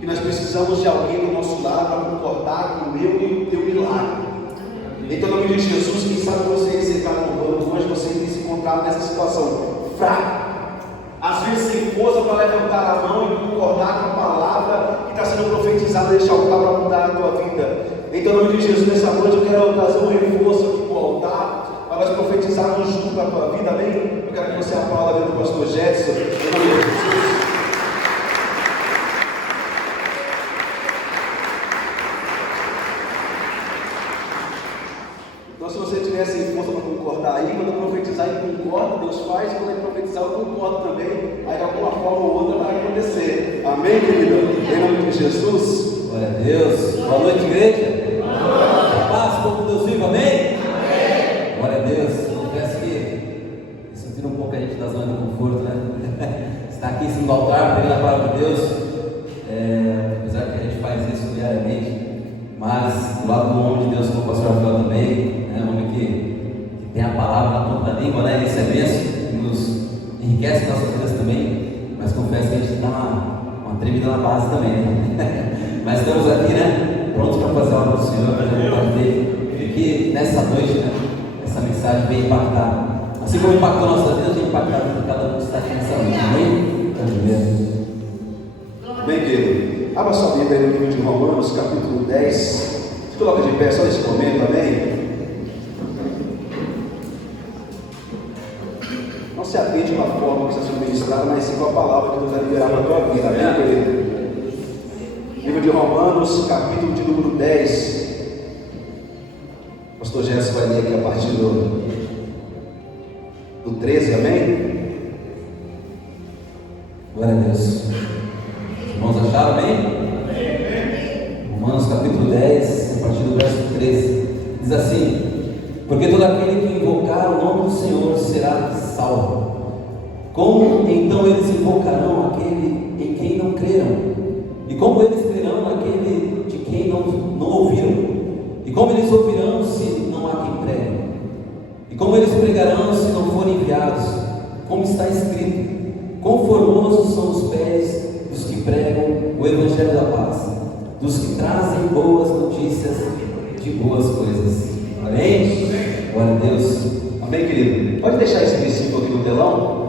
que nós precisamos de alguém do nosso lado para concordar com o meu e o teu milagre. Então, no nome de Jesus, quem sabe você está no banco hoje, você tem se encontrado nessa situação fraca, às vezes sem força para levantar a mão e concordar com a palavra que está sendo profetizada neste altar para mudar a tua vida. Então, no nome de Jesus, nessa noite eu quero trazer um reforço aqui para o altar, para nós profetizarmos junto a tua vida, amém? Eu quero que você aplaude a vida do pastor Jetson, em nome de Jesus. Então, se você tiver sem força para concordar aí, quando eu profetizar ele concorda, Deus faz, quando ele profetizar eu concordo também, aí de alguma forma ou outra vai acontecer. Amém, querido? Em nome de Jesus. Glória a Deus. Boa noite, igreja. Paz, povo de Deus vivo, amém? Amém. Glória a Deus. Confesso que isso tira um pouco a gente da zona de conforto, né? Estar aqui em cima do altar, pregando a palavra de Deus, apesar que a gente faz isso diariamente, mas do lado do homem de Deus, como o pastor Rafael também, um homem que tem a palavra na ponta da língua, né? Isso é bênção, que nos enriquece nossas vidas também, mas confesso que a gente dá uma tremida na base também, né? Mas estamos aqui, né? Prontos para fazer a obra do Senhor, para a vontade dele, e que nessa noite, né, essa mensagem vem impactar, assim como impactou a nossa vida, vem impactar cada um que está aqui nessa noite, amém? Bem, querido, abra sua Bíblia no livro de Romanos, capítulo 10. Se coloca de pé só nesse momento, amém? Não se atende com a forma que está sendo ministrada, mas sim com a palavra que Deus vai liberar para a tua vida, amém, querido? Livro de Romanos, capítulo de número 10. Pastor Gerson vai ler aqui a partir do 13, amém? Glória a Deus. Os irmãos acharam, amém? Romanos capítulo 10, a partir do verso 13, diz assim: porque todo aquele que invocar o nome do Senhor será salvo. Como então eles invocarão aquele em quem não creram? E como eles crerão naquele de quem não ouviram? E como eles ouvirão se não há quem pregue? E como eles pregarão se não forem enviados? Como está escrito: quão formosos são os pés dos que pregam o evangelho da paz, dos que trazem boas notícias de boas coisas. Amém? Glória a Deus. Amém, querido? Pode deixar esse versículo aqui no telão?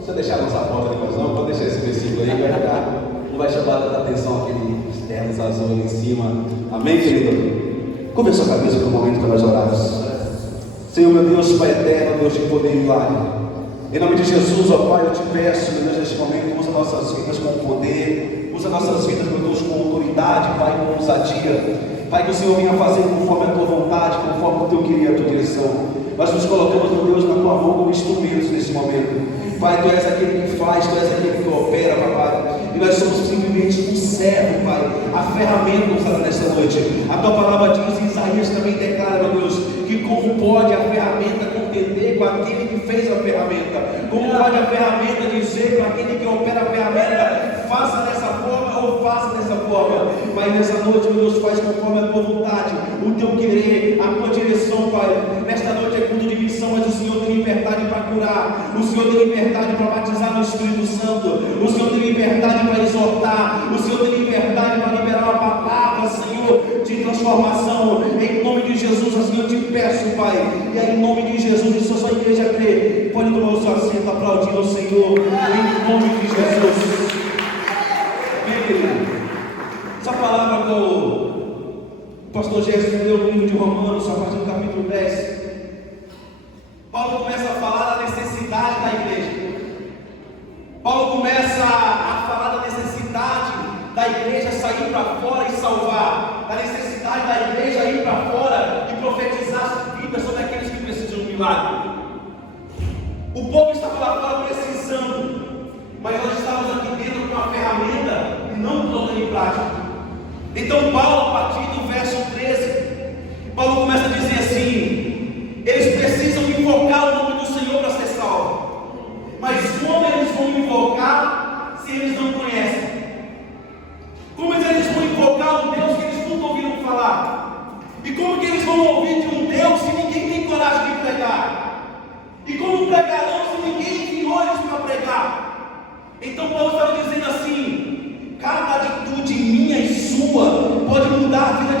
Se você deixar nossa foto ali, mas não, pode deixar esse versículo aí, vai ficar, não vai chamar tanta atenção aqueles ternos azul ali em cima. Amém, querido? Curva a sua cabeça por um momento para nós orarmos. Senhor, meu Deus, Pai eterno, Deus de poder e glória, em nome de Jesus, ó Pai, eu te peço, meu Deus, neste momento, usa nossas vidas com poder, usa nossas vidas, meu Deus, com autoridade, Pai, com ousadia. Pai, que o Senhor venha fazer conforme a tua vontade, conforme o teu querer e a tua direção. Nós nos colocamos, meu Deus, na tua mão como instrumentos nesse momento. Pai, tu és aquele que faz, tu és aquele que opera, papai. E nós somos simplesmente um servo, Pai, a ferramenta usada nesta noite. A tua palavra diz, e Isaías também declara, meu Deus, que como pode a ferramenta contender com aquele que fez a ferramenta? Como pode a ferramenta dizer para aquele que opera a ferramenta, faça dessa forma ou faça dessa forma? Pai, nessa noite, meu Deus, faz conforme a tua vontade, o teu querer, a tua direção, Pai. Nesta noite é culto de missão, mas o Senhor tem liberdade para curar, o Senhor tem liberdade para batizar no Espírito Santo, o Senhor tem liberdade para exortar, o Senhor tem liberdade para liberar uma palavra, Senhor, de transformação. Em nome de Jesus, assim eu te peço, Pai, e aí, em nome de Jesus, e se a sua igreja crê, pode tomar o seu assento aplaudindo ao Senhor, em nome de Jesus. Amém, querido? Essa palavra que o pastor Gerson deu no livro de Romanos, a partir do capítulo 10, Paulo começa a falar da necessidade da igreja. Paulo começa a falar da necessidade da igreja sair para fora e salvar, da necessidade da igreja ir para fora e profetizar vidas sobre aqueles que precisam de um milagre. O povo está para fora precisando, mas nós estamos aqui dentro com uma ferramenta e não colocando em prática. Então Paulo, a partir do verso 13, Paulo começa a dizer assim: eles precisam invocar o nome do Senhor para ser salvos. Mas como eles vão invocar se eles não conhecem? Como eles vão invocar um Deus que eles nunca ouviram falar? E como que eles vão ouvir de um Deus se ninguém tem coragem de pregar? E como pregarão se ninguém tem olhos para pregar? Então Paulo estava dizendo assim: cada atitude minha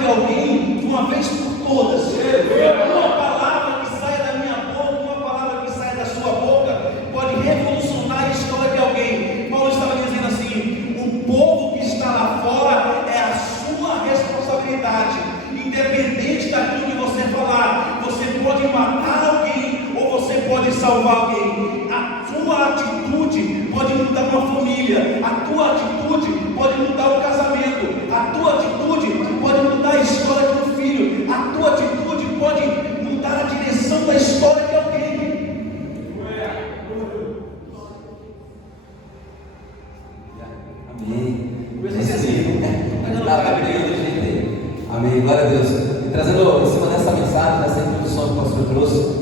alguém de uma vez por todas. Uma palavra que saia da minha boca, uma palavra que saia da sua boca, pode revolucionar a história de alguém. Paulo estava dizendo assim: o povo que está lá fora é a sua responsabilidade. Independente daquilo que você falar, você pode matar alguém ou você pode salvar alguém. A tua atitude pode mudar uma família, a tua atitude pode mudar o casamento, a tua atitude pode mudar a história de um filho, a tua atitude pode mudar a direção da história de alguém. Amém. Amém. Glória a Deus. E trazendo em cima dessa mensagem, dessa introdução que o pastor trouxe,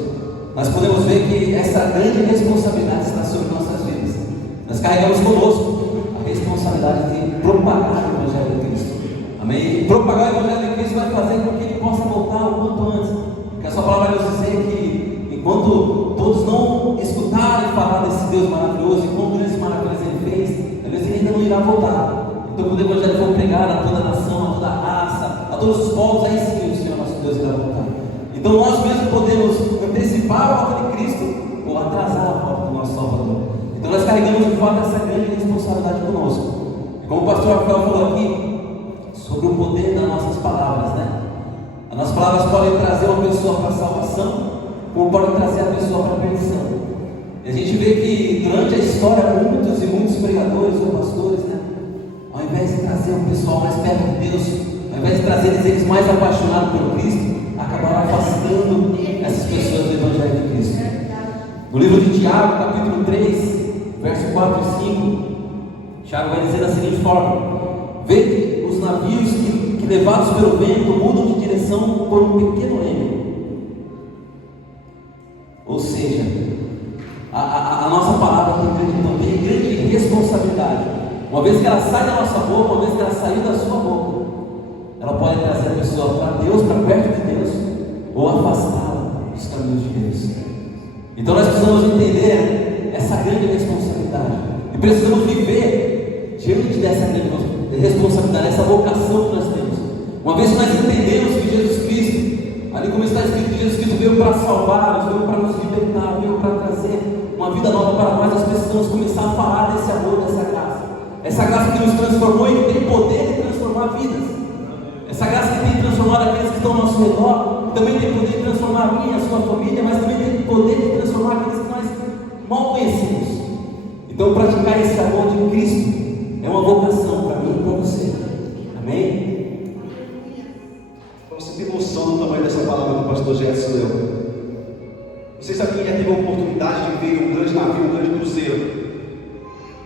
nós podemos ver que essa grande responsabilidade está sobre nossas vidas. Nós carregamos conosco a responsabilidade de propagar o Evangelho de Cristo. Amém? E propagar o Evangelho de Cristo vai fazer com que ele possa voltar o quanto antes. Porque a sua palavra vai nos dizer que enquanto todos não escutarem falar desse Deus maravilhoso, e quanto grandes maravilhas ele fez, ele ainda não irá voltar. Então, quando o Evangelho for pregado a toda a nação, a toda a raça, a todos os povos, aí sim o Senhor nosso Deus irá voltar. Então, nós mesmos podemos antecipar a volta de Cristo ou atrasar a volta do nosso Salvador. Então, nós carregamos de fato essa grande responsabilidade conosco. E como o pastor Rafael falou aqui, sobre o poder das nossas palavras, né? As nossas palavras podem trazer uma pessoa para a salvação, como podem trazer a pessoa para a perdição. E a gente vê que durante a história, muitos e muitos pregadores ou pastores, né? Ao invés de trazer o pessoal mais perto de Deus, ao invés de trazer eles mais apaixonados por Cristo, acabaram afastando essas pessoas do Evangelho de Cristo. No livro de Tiago, capítulo 3, verso 4 e 5, Tiago vai dizer da seguinte forma: vede os navios que levados pelo vento mudam de direção por um pequeno remo. Ou seja, a nossa palavra tem grande responsabilidade. Uma vez que ela sai da nossa boca, uma vez que ela saiu da sua boca, ela pode trazer a pessoa para Deus, para perto de Deus, ou afastá-la dos caminhos de Deus. Então nós precisamos entender essa grande responsabilidade e precisamos viver diante dessa grande responsabilidade, essa vocação que nós temos. Uma vez que nós entendemos que Jesus Cristo, ali como está escrito, que Jesus Cristo veio para salvar-nos, veio para nos libertar, veio para trazer uma vida nova para nós, nós precisamos começar a falar desse amor, dessa graça. Essa graça que nos transformou e que tem poder de transformar vidas. Essa graça que tem transformado aqueles que estão ao nosso redor, também tem poder de transformar a minha, a sua família, mas também tem poder de transformar aqueles que nós mal conhecemos. Então, praticar esse amor de Cristo é uma vocação para mim e para você. Amém? Para você ter noção do tamanho dessa palavra que o pastor Gerson leu. Vocês aqui já teve a oportunidade de ver um grande navio, um grande cruzeiro.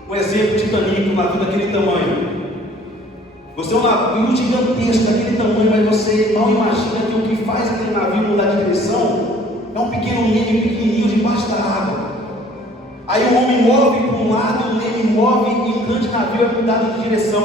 Um exemplo, Titanic, um navio daquele tamanho. Você é um navio gigantesco daquele tamanho, mas você mal imagina que o que faz aquele navio mudar de direção é um pequeno leme pequenininho debaixo da água. Aí o homem move para um lado, o leme move e o grande navio é mudado de direção.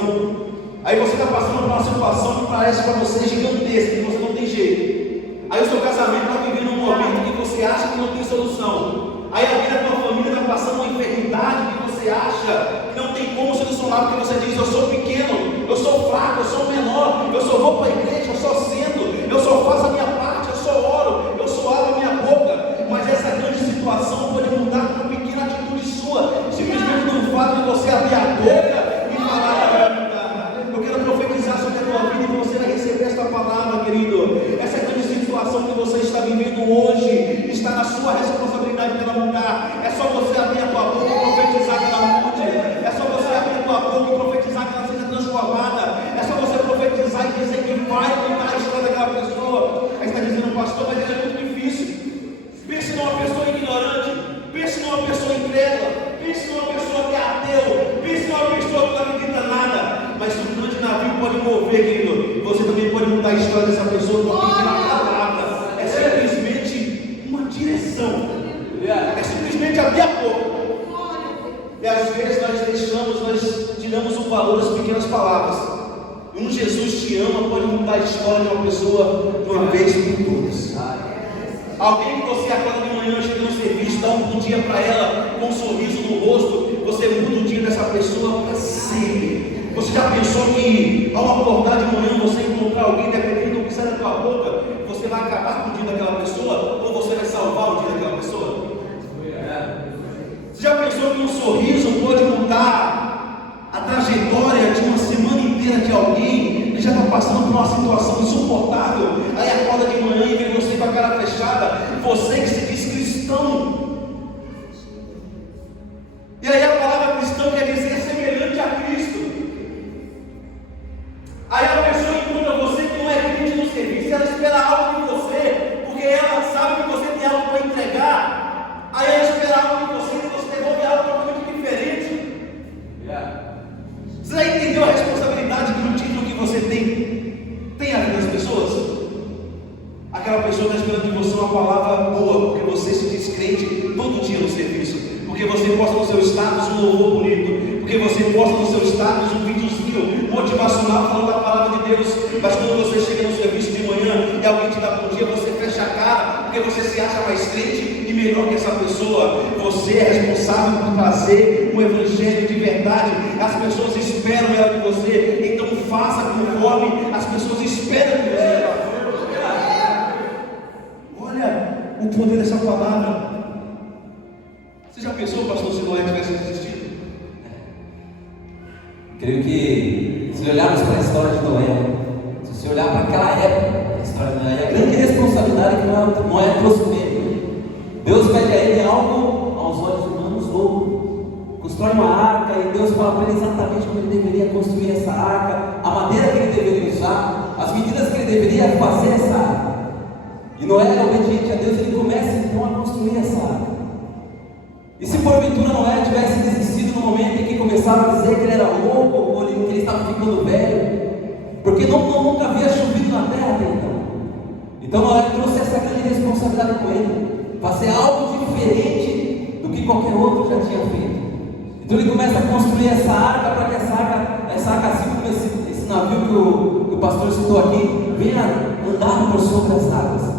Aí você está passando por uma situação que parece para você gigantesca, que você não tem jeito. Aí o seu casamento está vivendo um momento que você acha que não tem solução. Aí alguém da tua família está passando uma enfermidade que você acha que não tem como solucionar, porque você diz: eu sou pequeno, eu sou fraco, eu sou menor, eu só vou para a igreja, eu só sento, eu só faço a minha parte, eu só oro, eu só abro a minha boca. Mas essa grande situação pode mudar com uma pequena atitude sua, simplesmente no fato de você abrir a boca e falar: eu quero profetizar sobre a tua vida e você vai receber esta palavra, querido. Essa grande situação que você está vivendo hoje está na sua responsabilidade pela mudar. É só você abrir a tua boca e profetizar que ela mude. É só você abrir a tua boca e profetizar que ela seja transformada. É só você profetizar e dizer que vai mudar a história daquela pessoa. Aí está dizendo: pastor, mas é muito difícil. Pense numa pessoa ignorante, pense numa pessoa incrédula, pense numa pessoa que é ateu, pense numa pessoa que não acredita em nada. Mas se um grande navio pode mover, querido, você também pode mudar a história dessa pessoa com uma pequena palavra. É simplesmente uma direção. É simplesmente abrir a boca. E às vezes nós tiramos o valor das pequenas palavras. Um Jesus te ama pode mudar a história de uma pessoa de uma vez por todas. Alguém que você acorda de manhã, chega no serviço, dá um bom dia para ela, com um sorriso no rosto, você muda o dia dessa pessoa para sempre. Você já pensou que ao acordar de manhã você encontrar alguém dependendo Você que se diz cristão. E aí a palavra cristão quer dizer semelhante a Cristo. Aí a pessoa encontra você que não é crente no serviço, ela espera algo de você, porque ela sabe que você tem algo para entregar. Aí ela espera algo de você e você devolve algo muito diferente. Você já entendeu a responsabilidade que o título que você tem a ver das pessoas? Aquela pessoa está esperando de você uma palavra boa, porque você se diz crente todo dia no serviço, porque você posta no seu status um louvor bonito, porque você posta no seu status um videozinho motivacional falando da palavra de Deus, mas quando você chega no serviço de manhã e alguém te dá bom dia, você fecha a cara, porque você se acha mais crente e melhor que essa pessoa. Você é responsável por trazer um evangelho de verdade. As pessoas esperam ela de você, então faça conforme as pessoas esperam de você. Olha o poder dessa palavra. Você já pensou, pastor, se Noé tivesse existido? Creio que, se olharmos para a história de Noé, se você olhar para aquela época, a história de Noé, a grande responsabilidade que Noé trouxe com ele. Deus pede a ele algo aos olhos humanos louco. Constrói uma arca e Deus fala para ele exatamente como ele deveria construir essa arca, a madeira que ele deveria usar, as medidas que ele deveria fazer essa arca. E Noé, obediente a Deus, ele começa então a construir essa arca. E se porventura Noé tivesse desistido no momento em que começaram a dizer que ele era louco, ou que ele estava ficando velho, porque nunca havia chovido na terra até então. Então Noé trouxe essa grande responsabilidade com ele, fazer algo diferente do que qualquer outro já tinha feito. Então ele começa a construir essa arca, para que essa arca assim como esse navio que o pastor citou aqui, venha andar por sobre as águas.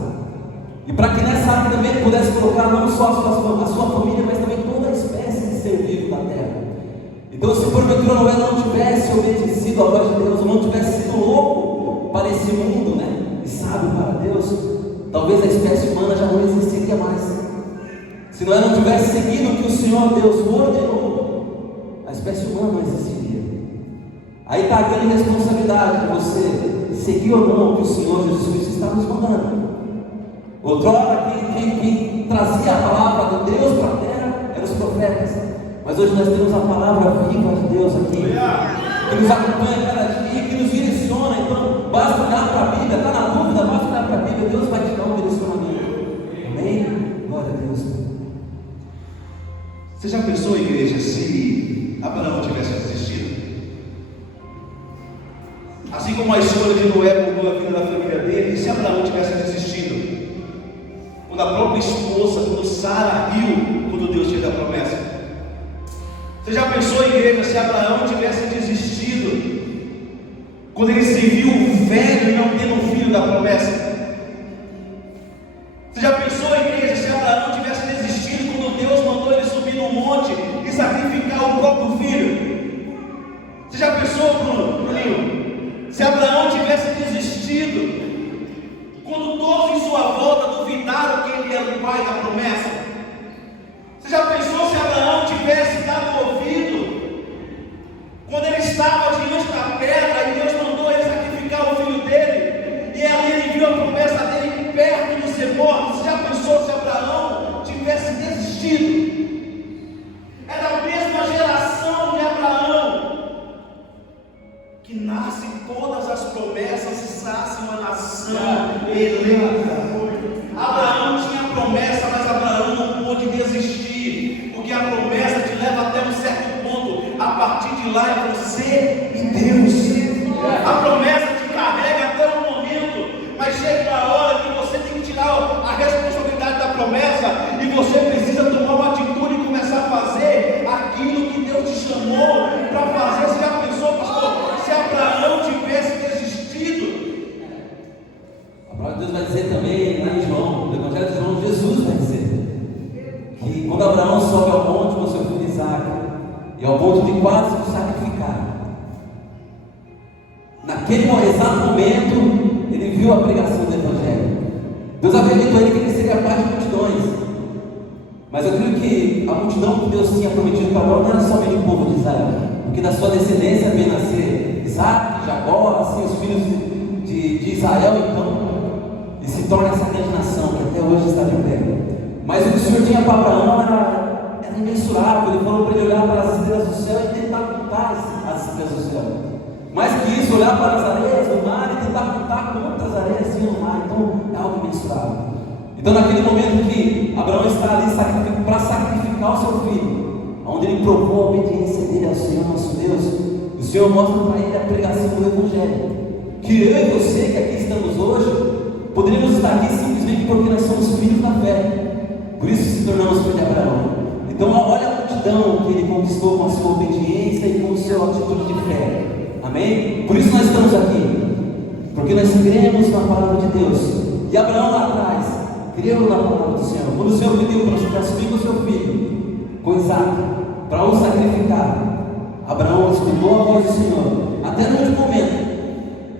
E para que nessa arca também ele pudesse colocar não só a sua família, mas também toda a espécie de ser vivo da terra. Então, se porventura Noé não tivesse obedecido à voz de Deus, ou não tivesse sido louco para esse mundo, e sábio para Deus, talvez a espécie humana já não existiria mais. Se Noé não tivesse seguido o que o Senhor Deus ordenou, a espécie humana não existiria. Aí está a grande responsabilidade de você seguir ou não o que o Senhor Jesus Cristo está nos mandando. Outrora, quem trazia a palavra de Deus para a terra eram os profetas, mas hoje nós temos a palavra viva de Deus aqui, que nos acompanha cada dia, que nos direciona. Então, basta olhar para a Bíblia, está na dúvida, basta olhar para a Bíblia, Deus vai te dar um direcionamento. Amém? Glória a Deus. Você já pensou, igreja, se Abraão tivesse desistido? Assim como a escolha de Noé mudou a vida da família dele, e se Abraão tivesse desistido? Quando a própria esposa, quando Sara riu, quando Deus tinha dado a promessa. Você já pensou, igreja, se Abraão tivesse desistido, quando ele se viu velho e não tendo um filho da promessa? Você já pensou, igreja, se Abraão tivesse desistido, quando Deus mandou ele subir no monte e sacrificar o próprio filho? Você já pensou, Bruninho, se Abraão tivesse desistido, quando todos em sua volta duvidaram que ele era o pai da promessa? Você já pensou se Abraão tivesse dado ouvido, quando ele estava diante da pedra e Deus mandou ele sacrificar o filho dele, e ali ele viu a promessa dele perto de ser morto? Você já pensou se Abraão tivesse desistido? É da mesma geração de Abraão que nascem todas as promessas e nasce uma nação eleita. Abraão tinha promessa, mas Abraão não pôde desistir, porque a promessa te leva até um certo ponto. A partir de lá é você e Deus. A promessa te carrega até um momento, mas chega a hora que você tem que tirar a responsabilidade da promessa e você precisa tomar uma atitude e começar a fazer aquilo que Deus te chamou para fazer. Você já pensou, pastor, se Abraão tivesse desistido? A palavra de Deus vai dizer também, lá em João, no Evangelho de João, Jesus vai dizer que quando Abraão sobe ao monte com seu filho Isaac, e ao ponto de quase o sacrificar, naquele exato momento, ele viu a pregação do Evangelho. Deus havia dito a ele que ele seria pai de multidões, mas eu creio que a multidão que Deus tinha prometido para Abraão não era somente o povo de Israel, porque da sua descendência veio nascer Isaac, Jacó, assim os filhos de Israel. Então, esse torne essa grande nação que até hoje está de pé. Mas o que o Senhor tinha para Abraão era imensurável. Ele falou para ele olhar para as estrelas do céu e tentar contar as estrelas do céu. Mais que isso, olhar para as areias do mar e tentar contar quantas areias tinham no mar. Então é algo imensurável. Então naquele momento que Abraão está ali para sacrificar o seu filho, onde ele provou a obediência dele ao Senhor nosso Deus, o Senhor mostra para ele a pregação do Evangelho. Que eu e você que aqui estamos hoje, poderíamos estar aqui simplesmente porque nós somos filhos da fé. Por isso se tornamos filhos de Abraão. Então olha a multidão que ele conquistou com a sua obediência e com a sua atitude de fé. Amém? Por isso nós estamos aqui. Porque nós cremos na palavra de Deus. E Abraão lá atrás creu na palavra do Senhor. Quando o Senhor pediu para subir com o seu filho, com Isaac, para o sacrificar, Abraão escutou a voz do Senhor. Até no último momento,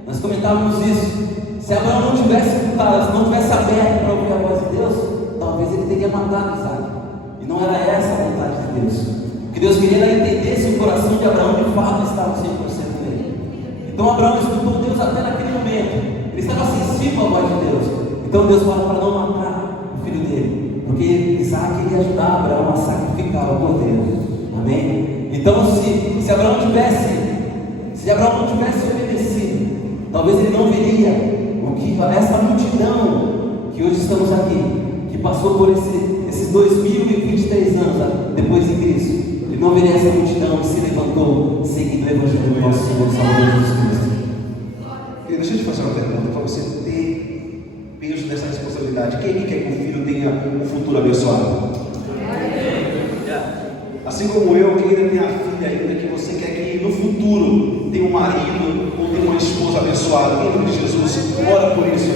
nós comentávamos isso. Se Abraão não tivesse escutado, se não tivesse aberto para ouvir a voz de Deus, talvez ele teria matado Isaac. E não era essa a vontade de Deus. O que Deus queria era entender se o coração de Abraão de fato estava 100% nele. Então Abraão escutou Deus até naquele momento. Ele estava sensível à voz de Deus. Então Deus fala para não matar o filho dele, porque Isaac iria ajudar Abraão a sacrificar o cordeiro. Amém? Então se Abraão não tivesse obedecido, talvez ele não veria essa multidão que hoje estamos aqui, que passou por esses 2023 anos depois de Cristo. Ele não veria essa multidão que se levantou seguindo o Evangelho do nosso Senhor Salvador Jesus Cristo. Deixa eu te fazer uma pergunta para você ter peso dessa responsabilidade. Quem quer que o filho tenha um futuro abençoado? Assim como eu, que ainda tenho a filha ainda, que você quer que no futuro tenha um marido ou tenha uma esposa abençoada. Em nome de Jesus, ora por isso.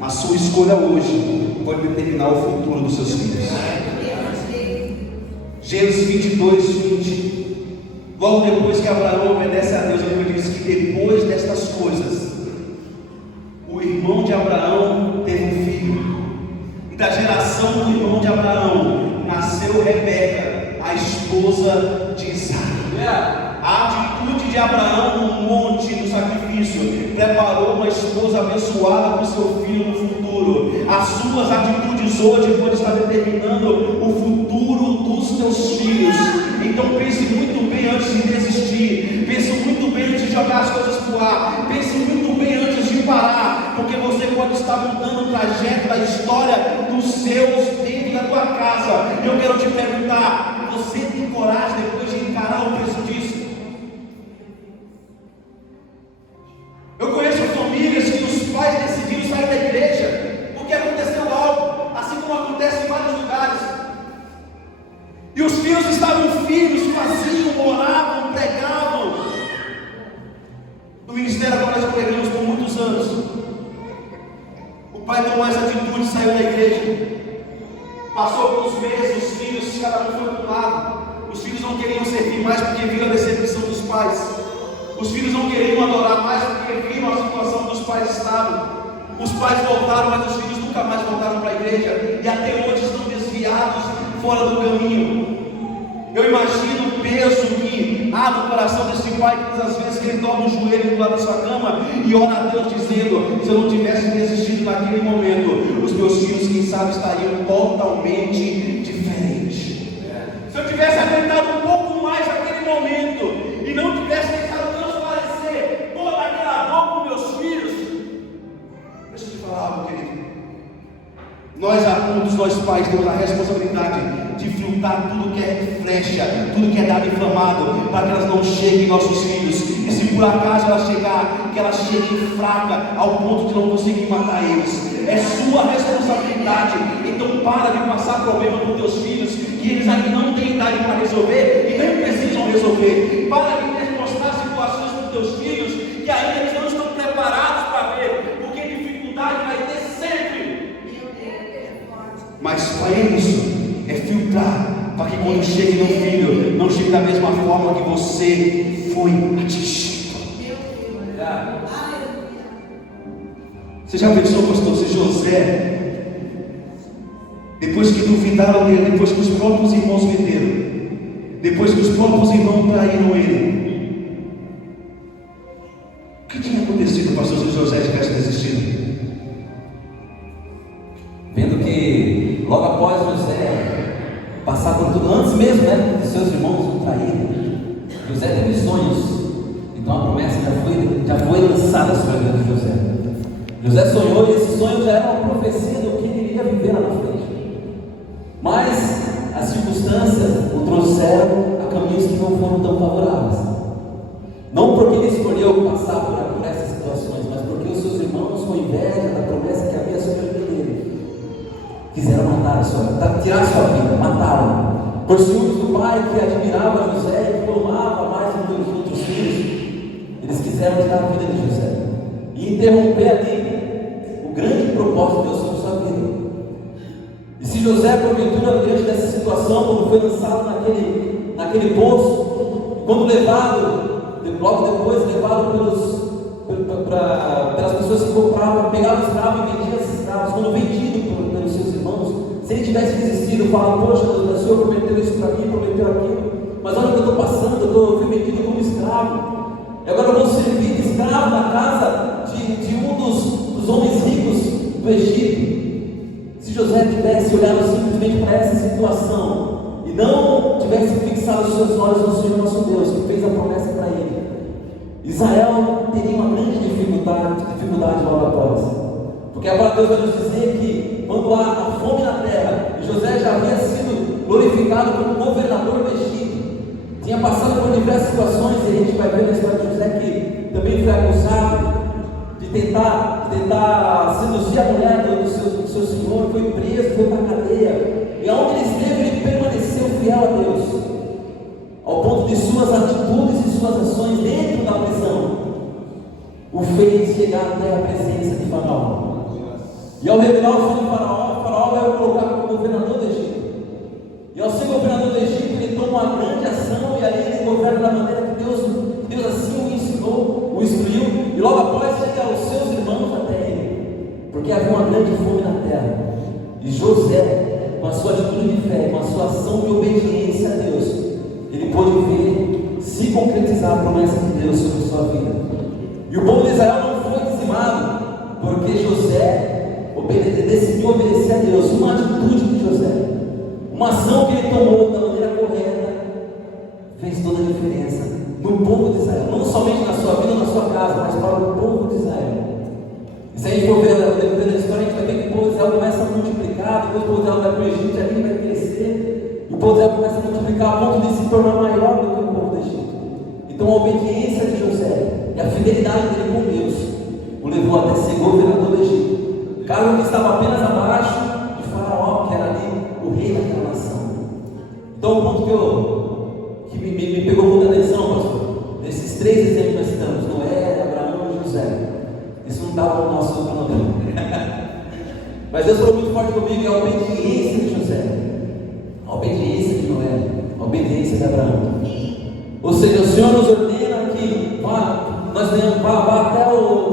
A sua escolha hoje pode determinar o futuro dos seus filhos. Gênesis 22:20. Logo depois que Abraão obedece a Deus, a Bíblia diz que depois destas coisas, o irmão de Abraão teve um filho. E da geração do irmão de Abraão nasceu Rebeca, a esposa de Isaac. A atitude de Abraão no monte do sacrifício preparou uma esposa abençoada para o seu filho no futuro. As suas atitudes hoje podem estar determinando o futuro dos teus filhos. Então pense muito bem antes de desistir. Pense muito bem antes de jogar as coisas para o ar. Pense muito bem antes de parar, porque você pode estar mudando o trajeto da história dos seus dentro da tua casa. E eu quero te perguntar: você tem coragem depois de encarar o preço disso? Eu conheço famílias que os pais decidiram sair da igreja porque aconteceu algo, assim como acontece em vários lugares. E os filhos estavam firmes, faziam, oravam, pregavam. No ministério agora nós pregamos por muitos anos. O pai tomou essa atitude, saiu da igreja. Passou alguns meses, os filhos, cada um foi para um lado. Os filhos não queriam servir mais porque viram a decepção dos pais. Os filhos não queriam adorar mais porque viram a situação que os pais estavam. Os pais voltaram, mas os filhos nunca mais voltaram para a igreja. E até hoje estão desviados, fora do caminho. Eu imagino o peso que há no coração desse pai, que todas as vezes que ele dobra o joelho do lado da sua cama e ora a Deus dizendo: se eu não tivesse desistido naquele momento, os meus filhos, quem sabe, estariam totalmente diferentes. Se eu tivesse aguentado um pouco mais naquele momento e não tivesse deixado transparecer toda aquela dor com meus filhos. Deixa eu te falar algo, querido. Nós adultos, nós pais, temos a responsabilidade de filtrar tudo que é flecha, tudo que é dado inflamado, para que elas não cheguem em nossos filhos. E se por acaso elas chegar, que elas cheguem fraca ao ponto de não conseguir matar eles. É sua responsabilidade. Então para de passar problema com teus filhos que eles ainda não têm idade para resolver e nem precisam resolver. Para de mostrar situações para os teus filhos que ainda eles não estão preparados para ver, porque dificuldade vai ter sempre. Mas para isso é filtrar, para que quando chegue no filho, não chegue da mesma forma que você foi atingido. Você já pensou, pastor, se José, depois que duvidaram dele, depois que os próprios irmãos venderam, depois que os próprios irmãos traíram ele, o que tinha acontecido, pastor, se José tivesse desistido? logo após José passar por tudo, antes mesmo, né, de seus irmãos o traírem, José teve sonhos. Então a promessa já foi lançada sobre a vida de José. José sonhou, e esse sonho já era uma profecia do que ele iria viver lá na frente. Mas as circunstâncias o trouxeram a caminhos que não foram tão favoráveis. Não porque ele escolheu passar por essas situações, mas porque os seus irmãos, com inveja da promessa que havia sobre a vida dele, quiseram tirar a sua vida, mataram. Por ciúmes do pai que admirava José e que o amava mais do que os outros filhos, eles quiseram tirar a vida de José e interromper ali o grande propósito de Deus sobre sua vida. E se José, porventura, diante dessa situação, quando foi lançado naquele poço, quando logo depois levado pelas pessoas que compravam, pegavam escravos e vendiam esses escravos, quando vendido pelos seus irmãos, se ele tivesse desistido, falado: poxa, o Senhor prometeu isso para mim, prometeu aquilo, mas olha o que eu estou passando, eu fui vendido como escravo, e agora eu vou servir de escravo na casa de um dos homens ricos do Egito. Se José tivesse olhado simplesmente para essa situação e não tivesse fixado os seus olhos no Senhor nosso Deus, que fez a promessa para ele, Israel teria uma grande dificuldade logo após. Porque a palavra de Deus vai nos dizer que quando há fome na terra, e José já havia sido glorificado como governador do Egito, tinha passado por diversas situações, e a gente vai ver na história de José que também foi acusado de tentar seduzir a mulher do seu senhor, foi preso, foi para a cadeia, e aonde ele esteve, ele permaneceu fiel a Deus, ao ponto de suas atitudes e suas ações dentro da prisão o fez chegar até a presença de Faraó. E ao revelar o sonho de Faraó vai o colocar como governador do Egito. E ao ser governador do Egito, ele toma uma grande ação, e ali ele governa da maneira que Deus assim o ensinou, o instruiu, e logo após chega os seus irmãos até ele, porque havia uma grande fome na terra. E José, com a sua atitude de fé, com a sua ação de obediência a Deus, ele pôde ver se concretizar a promessa de Deus sobre sua vida. E o povo de Israel não foi dizimado, porque José decidiu obedecer a Deus. Uma atitude de José, uma ação que ele tomou da maneira correta, fez toda a diferença no povo de Israel, não somente na sua vida ou na sua casa, mas para o povo de Israel. E se a gente for ver a história, a gente vai ver que o povo de Israel começa a multiplicar, depois o povo de Israel vai para o Egito, ali vai crescer, e o povo de Israel começa a multiplicar a ponto de se tornar maior do que o povo do Egito. Então a obediência de José e a fidelidade dele com Deus o levou até ser governador do Egito, cargo que estava apenas abaixo de Faraó, que era ali o rei daquela nação. Então o ponto que me pegou muita atenção, pastor, desses três exemplos que nós citamos, Noé, Abraão e José, isso não estava no nosso cronograma. Mas Deus falou muito forte comigo, é a obediência de José, a obediência de Noé, a obediência de Abraão. Ou seja, o Senhor nos ordena que vá até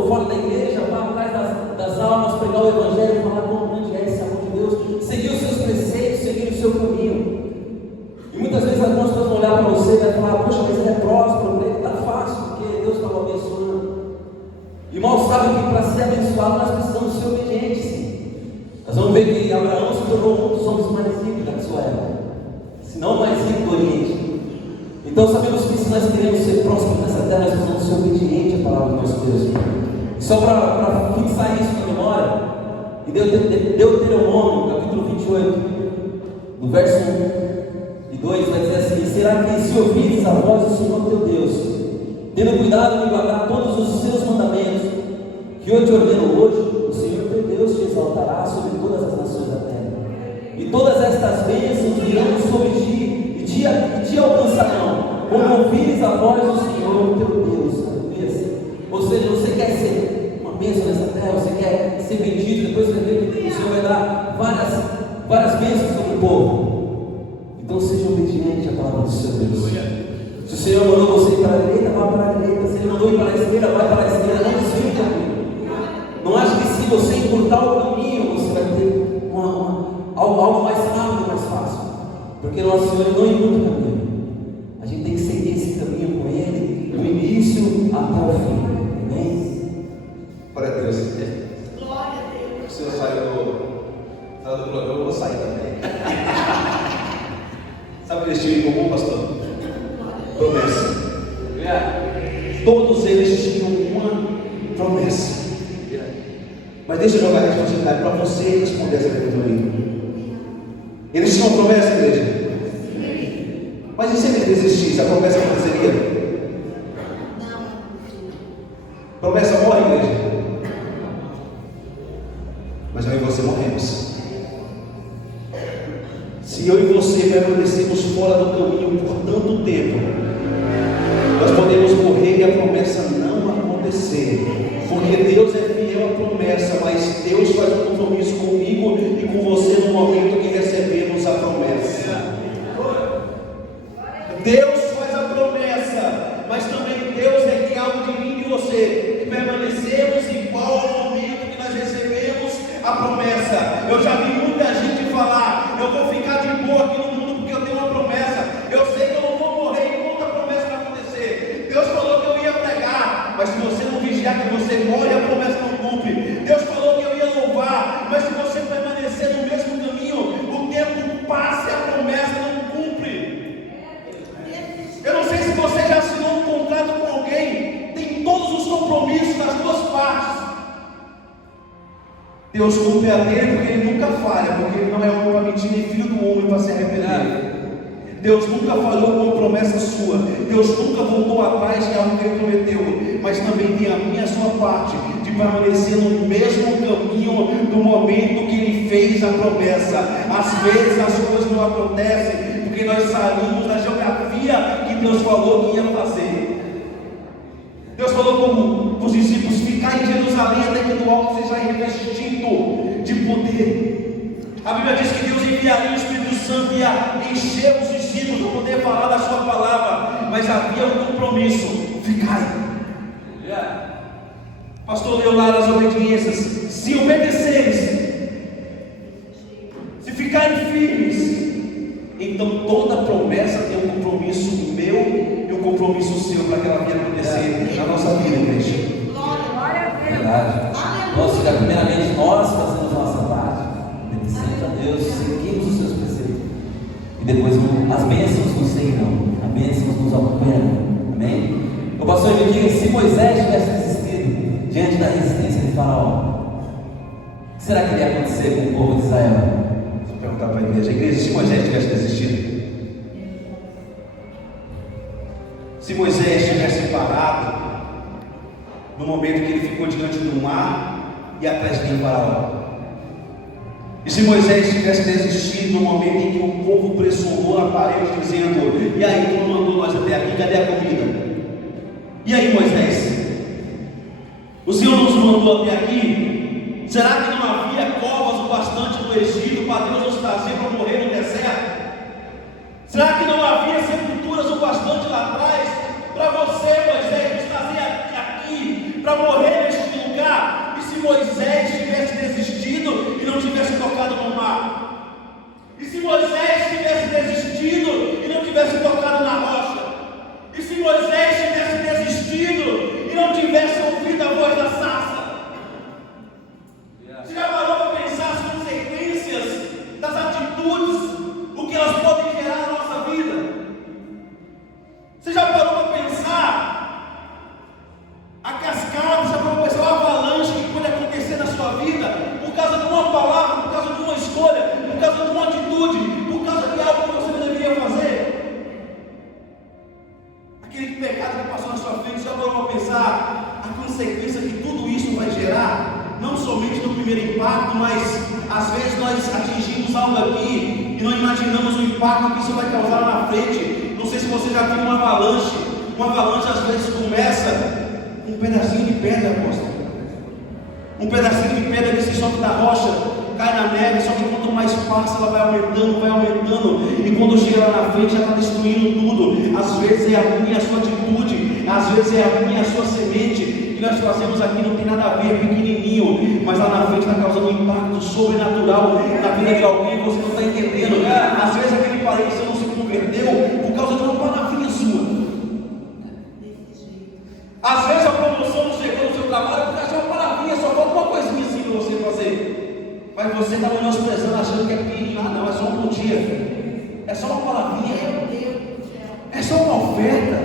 fora da igreja, vá atrás das almas, pregar o Evangelho, falar quão grande é esse amor de Deus, seguir os seus preceitos, seguir o seu caminho. E muitas vezes algumas pessoas vão olhar para você e vai falar: poxa, mas ele é próspero, ele está fácil, porque Deus está o abençoando. E mal sabe que para ser abençoado nós precisamos ser obedientes, sim. Nós vamos ver que Abraão se tornou um dos homens mais ricos da sua época, se não o mais rico do Oriente. Então sabemos que se nós queremos ser próximos nessa terra, nós precisamos ser obedientes à palavra do nosso Deus. E só para fixar isso na memória, em Deuteronômio, capítulo 28, no verso 1 e 2, vai dizer assim: será que se ouvires a voz do Senhor teu Deus, tendo cuidado de guardar todos os seus mandamentos, que eu te ordeno hoje, o Senhor teu Deus te exaltará sobre todas as nações da terra, e todas estas bênçãos virão sobre ti, e te alcançarão, quando ouvires a voz do Senhor teu Deus. Ou seja, você quer ser uma bênção nessa terra, você quer ser bendito, depois você vê que o Senhor vai dar várias bênçãos sobre o povo. Então seja obediente à palavra do seu Deus. Se o Senhor mandou você ir para a direita, vá para a direita. Se Ele mandou ir para a esquerda, vai para a esquerda. Não desvie o caminho. Não ache que se você encurtar o caminho, você vai ter algo mais rápido, mais fácil. Porque nosso Senhor não encurta o caminho. A gente tem que seguir esse caminho com Ele, do início até o fim. Amém? Glória a Deus. Glória a Deus. O Senhor saiu do programa, você sair também. Sabe o que eles tinham em comum, pastor? Promessa. Todos eles tinham uma promessa. Mas deixa eu jogar a responsabilidade para você responder essa pergunta aí. Eles tinham promessa, igreja? Mas e se ele desistisse? A promessa aconteceria? Promessa morre, igreja? Mas eu e você morremos. Se eu e você permanecemos fora do caminho por tanto tempo, nós podemos morrer e a promessa não acontecer. Porque Deus é fiel à promessa, mas Deus faz um compromisso comigo e com você no momento que recebemos a promessa. Deus faz a promessa, mas também Deus requer algo de mim e de você, que permanecemos igual ao momento que nós recebemos a promessa. Eu já vi muita gente falar: eu vou ficar de boa aqui no mundo porque eu tenho uma promessa, eu sei que eu não vou morrer enquanto a promessa vai acontecer. Deus falou que eu ia pregar, mas se você não vigiar que você morre, a promessa não cumpre. Deus falou que eu ia louvar, mas se você permanecer no mesmo caminho, o tempo passa e a promessa não cumpre. Eu não sei se você já assinou um contrato com alguém, tem todos os compromissos das duas partes. Deus cumpre a dele porque ele nunca falha, porque ele não é homem para mentir, nem filho do homem para se arrepender. Deus nunca falhou com uma promessa sua. Deus nunca voltou atrás de algo que ele prometeu. Mas também tem a minha e a sua parte de permanecer no mesmo caminho do momento que ele fez a promessa. Às vezes as coisas não acontecem porque nós saímos da geografia que Deus falou que ia fazer. Deus falou com os discípulos: ficar em Jerusalém até que do alto seja revestido de poder. A Bíblia diz que Deus enviaria o Espírito Santo e ia encher os discípulos para poder falar da sua palavra, mas havia um compromisso: ficai. Pastor leu lá as obediências: se obedeceres, se ficarem firmes, então toda promessa tem um compromisso meu e um compromisso seu para que ela venha acontecer na nossa vida, igreja. Verdade. Nós, primeiramente, nós fazemos a nossa parte, obedecemos a Deus, seguimos os seus preceitos, e depois as bênçãos nos seguirão, as bênçãos nos acompanharão. Amém? O pastor me diga: se Moisés tivesse desistido diante da resistência de Faraó, o que será que iria acontecer com o povo de Israel? Vou perguntar para a igreja: se Moisés tivesse desistido, se Moisés tivesse parado no momento que ele ficou diante do mar e atrás de Faraó, e se Moisés tivesse desistido no momento em que o povo pressionou a parede dizendo: e aí, tu mandou nós até aqui, cadê a comida? E aí, Moisés, o Senhor nos mandou até aqui, será que não havia covas o bastante no Egito para Deus nos trazer para morrer no deserto? Será que não havia sepulturas o bastante lá atrás para você, Moisés, nos trazer aqui para morrer neste lugar? E se Moisés tivesse desistido e não tivesse tocado no mar? E se Moisés tivesse desistido e não tivesse tocado na rocha? E se Moisés tivesse desistido e não tivesse ouvido a voz da sarça? Você já parou para pensar as consequências das atitudes, o que elas podem gerar na nossa vida? Você já parou para pensar a cascata, já parou para pensar o avalanche que pode acontecer na sua vida por causa de uma palavra, por causa de uma escolha, por causa de uma atitude, por causa de algo que você não deveria fazer? Aquele pecado que passou na sua frente, já parou para pensar a consequência que tudo isso vai gerar? Não somente no primeiro impacto, mas às vezes nós atingimos algo aqui e não imaginamos o impacto que isso vai causar na frente. Não sei se você já viu uma avalanche. Uma avalanche às vezes começa com um pedacinho de pedra, apóstolo. Um pedacinho de pedra que se sobe da rocha, cai na neve, só que quanto mais passa, ela vai aumentando, e quando chega lá na frente, ela está destruindo tudo. Às vezes é a minha e a sua atitude, às vezes é a minha e a sua semente, que nós fazemos aqui não tem nada a ver, é pequenininho, mas lá na frente está causando um impacto sobrenatural na vida de alguém que você não está entendendo. Às vezes aquele parente não se converteu por causa de uma palavrinha sua. Às vezes a promoção não chegou no seu trabalho porque achou uma palavrinha, só falta uma coisinha assim para você fazer. Mas você está menosprezando, achando que é pequenininho. Ah, não, é só um bom dia, é só uma palavrinha, é só uma oferta,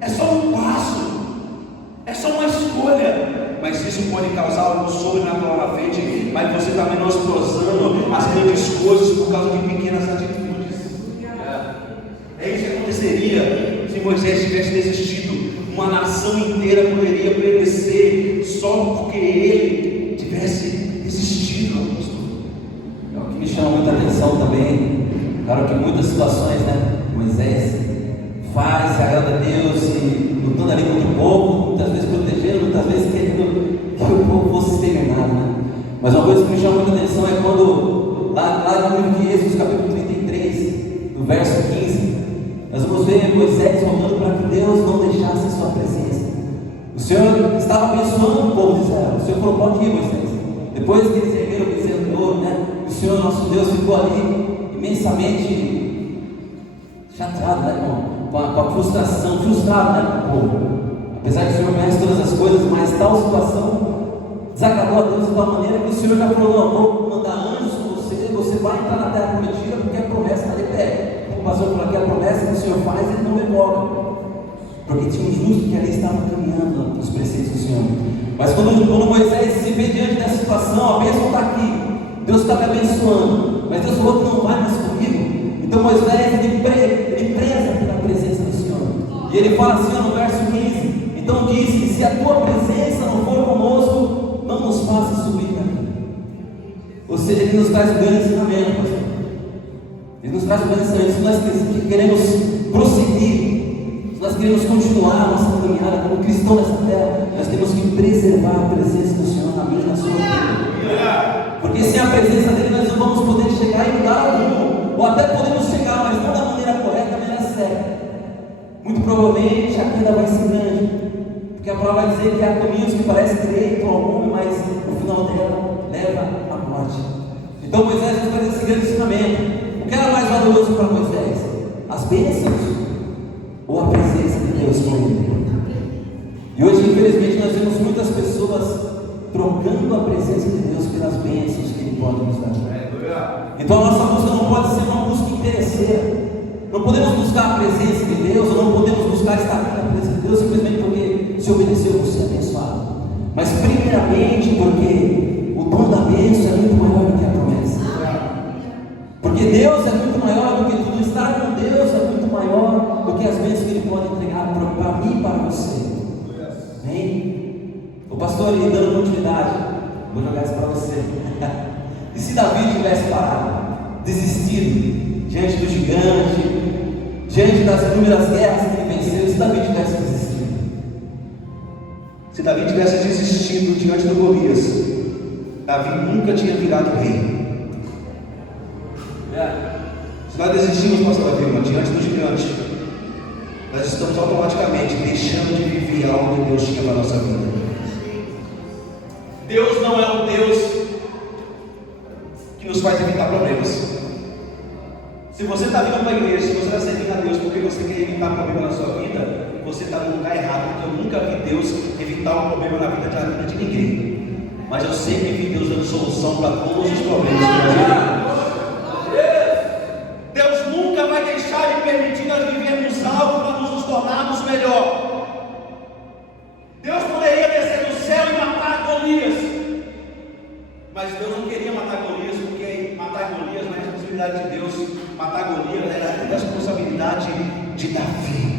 é só um passo, é só uma escolha. Mas isso pode causar algo sobrenatural na frente. Mas você está menosprezando as grandes coisas por causa de pequenas atitudes. É isso que aconteceria se Moisés tivesse desistido. Uma nação inteira poderia perecer só porque ele tivesse desistido. O que me chama muita atenção também, claro que em muitas situações, né? Moisés faz, se agrada a Deus e lutando ali contra o povo, muitas vezes protegendo, muitas vezes querendo que o povo fosse exterminado, né? Mas uma coisa que me chama muita atenção é quando, lá no livro de Êxodo, capítulo 33, no verso 15, nós vamos ver Moisés rogando para que Deus não deixasse a sua presença. O Senhor estava abençoando o povo de Israel. O Senhor falou: pode ir, Moisés. Depois que eles ergueram o bezerro de ouro, né? O Senhor, nosso Deus, ficou ali imensamente chateado, né? Com a frustração, frustrado, né? Com o povo. Apesar de o Senhor conhece todas as coisas, mas tal situação desagradou a Deus de tal maneira que o Senhor já falou: não, vou mandar anjos com você, você vai entrar na terra prometida, porque a promessa está de pé. O pastor falou que a promessa que o Senhor faz, ele não revoga. Porque tinha um justo que ali estava caminhando nos preceitos do Senhor. Mas quando Moisés se vê diante dessa situação, a bênção está aqui, Deus está me abençoando, mas Deus falou que não vai mais comigo. Então Moisés ele preza pela presença do Senhor. E ele fala assim no verso 15: então diz que se a tua presença não for conosco, não nos faça subir daqui. Ou seja, ele nos traz um grande ensinamento, pastor. Ele nos traz um grande ensinamento. Se nós queremos prosseguir, se nós queremos continuar a nossa caminhada como cristão nessa terra, nós temos que preservar a presença do Senhor na minha e na sua vida. Porque sem a presença dele nós não vamos poder chegar em lugar algum, ou até podemos chegar, mas não da maneira correta, da maneira certa. Muito provavelmente a queda vai ser grande, porque a palavra vai dizer que há caminhos que parecem direito ao homem, mas o final dela leva à morte. Então Moisés nos traz esse grande ensinamento. O que era mais valoroso para Moisés? As bênçãos ou a presença de Deus com ele? E hoje, infelizmente, nós vemos muitas pessoas trocando a presença de Deus pelas bênçãos que Ele pode nos dar. Então a nossa busca não pode ser uma busca interesseira. Não podemos buscar a presença de Deus, ou não podemos buscar estar na presença de Deus simplesmente porque se obedeceu por ser abençoado. Mas primeiramente porque o dom da bênção é muito maior do que a promessa. Porque Deus é muito maior do que tudo. Estar com Deus é muito maior do que as bênçãos que Ele pode entregar para mim e para você. Amém? O pastor, dando continuidade, vou jogar isso para você. E se Davi tivesse parado, desistido diante do gigante, diante das inúmeras guerras que ele venceu, se Davi tivesse desistido? Se Davi tivesse desistido diante do Golias, Davi nunca tinha virado rei. Se nós desistimos, pastor Davi, diante do gigante, nós estamos automaticamente deixando de viver algo que Deus tinha para a nossa vida. Deus não é um Deus que nos faz evitar problemas. Se você está vindo para a igreja, se você está servindo a Deus porque você quer evitar problema na sua vida, você está no lugar errado, porque eu nunca vi Deus evitar um problema na vida de ninguém. Mas eu sempre vi Deus dando solução para todos os problemas que nós vivemos. Deus nunca vai deixar de permitir nós vivermos algo para nos tornarmos melhor. Deus poderia descer do céu e matar Golias, mas Deus não queria matar Golias, porque matar Golias não é responsabilidade de Deus. Matar Golias era a responsabilidade de Davi.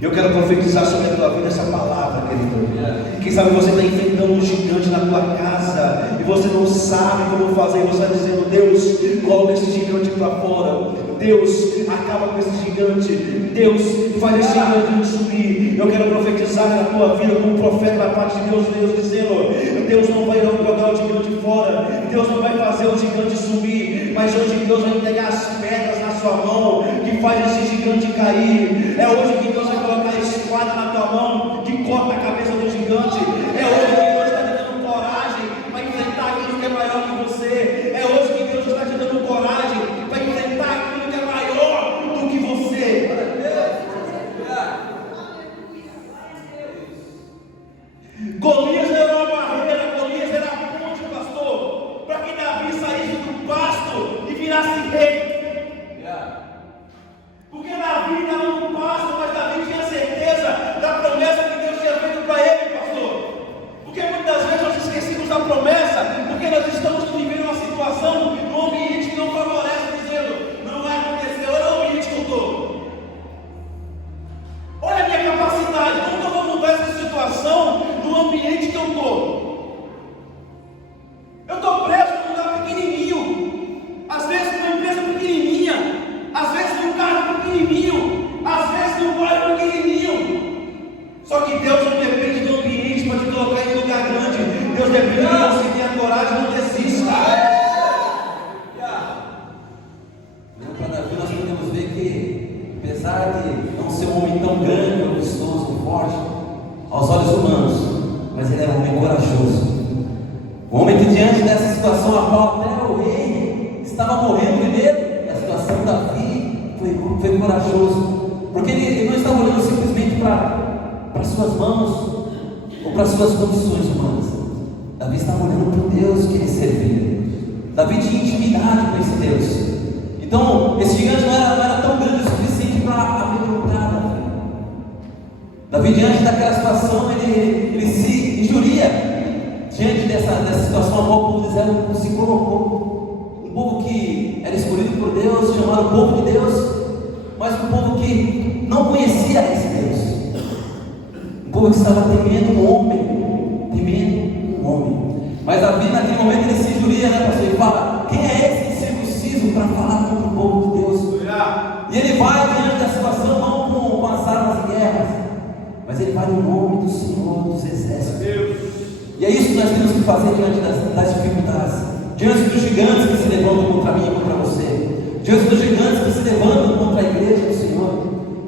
Eu quero profetizar sobre a tua vida essa palavra, querido. Quem sabe você está enfrentando um gigante na tua casa e você não sabe como fazer. Você está dizendo: Deus, coloca esse gigante para fora. Deus, acaba com esse gigante. Deus, faz esse gigante subir. Eu quero profetizar na tua vida como profeta da parte de Deus, dizendo: Deus não vai jogar o gigante fora. Deus não vai fazer o gigante subir. Mas hoje Deus vai entregar as pedras na sua mão que faz esse gigante cair. É hoje que Deus vai colocar a espada na tua mão que corta a cabeça do gigante. É hoje que Deus está te dando coragem para enfrentar aquilo que é maior que você. É hoje que Deus está te dando coragem para enfrentar aquilo que é maior do que você. Golias era uma barreira, Golias era a ponte, pastor, para que Davi manos, mas ele era um homem corajoso. Um homem que, diante dessa situação, a qual até o rei estava morrendo de medo, a situação, Davi foi corajoso, porque ele não estava olhando simplesmente para suas mãos ou para suas condições humanas. Davi estava olhando para o Deus que ele servia. Davi tinha intimidade com esse Deus. Então, esse gigante não era tão grande o suficiente para amedrontar Davi. Davi, diante daquela situação, ele se injuria diante dessa situação a qual o povo de Israel se colocou. Um povo que era escolhido por Deus, chamado povo de Deus, mas um povo que não conhecia esse Deus. Um povo que estava temendo um homem. Mas Davi, naquele momento, ele se injuria, né, pastor? Ele fala: quem é esse incircunciso para falar contra o povo de Deus? E ele vai diante da situação, não com as armas de guerra, mas ele vai no nome do Senhor dos Exércitos. E é isso que nós temos que fazer diante das dificuldades, diante dos gigantes que se levantam contra mim e contra você, diante dos gigantes que se levantam contra a igreja do Senhor.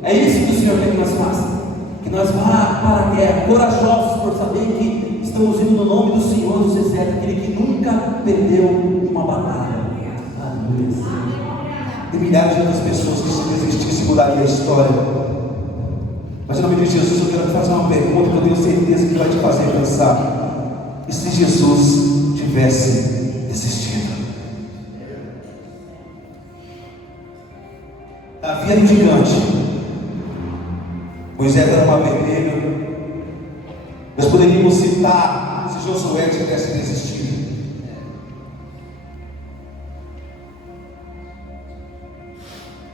É isso que o Senhor quer que nós façamos, que nós vá para a guerra, corajosos por saber que estamos indo no nome do Senhor dos Exércitos, aquele que nunca perdeu uma batalha. Aleluia. Tem milhares de outras pessoas que, se desistissem, mudariam a história. Mas em nome de Jesus, eu quero te fazer uma pergunta que eu tenho certeza que vai te fazer pensar. E se Jesus tivesse desistido? Davi era um gigante, Moisés era uma vermelha. Nós poderíamos citar se Josué tivesse desistido.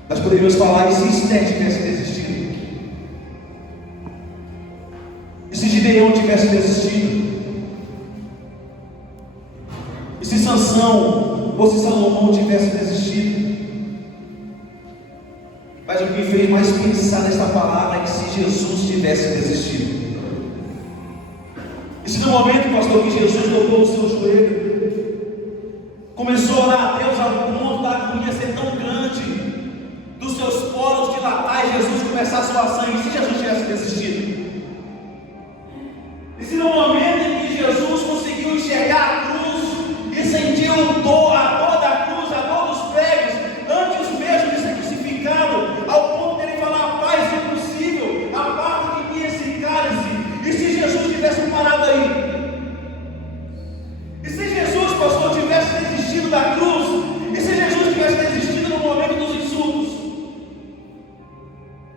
Nós poderíamos falar, e se Esté tivesse desistido? E se Gideão tivesse desistido? E se Sansão ou se Salomão tivesse desistido? Mas o que me fez mais pensar nesta palavra é que se Jesus tivesse desistido. E se no momento, pastor, que Jesus dobrou o seu joelho, começou a orar a Deus ao ponto da agonia ser tão grande, dos seus poros dilatar e Jesus começar a suar sangue, se Jesus tivesse desistido? E se no momento em que Jesus conseguiu enxergar a cruz e sentiu a dor da cruz, a dor dos pregos, antes mesmo de ser crucificado, ao ponto dele falar: Pai, se é possível, aparta de mim esse cálice. E se Jesus tivesse parado aí? E se Jesus, pastor, tivesse desistido da cruz? E se Jesus tivesse desistido no momento dos insultos?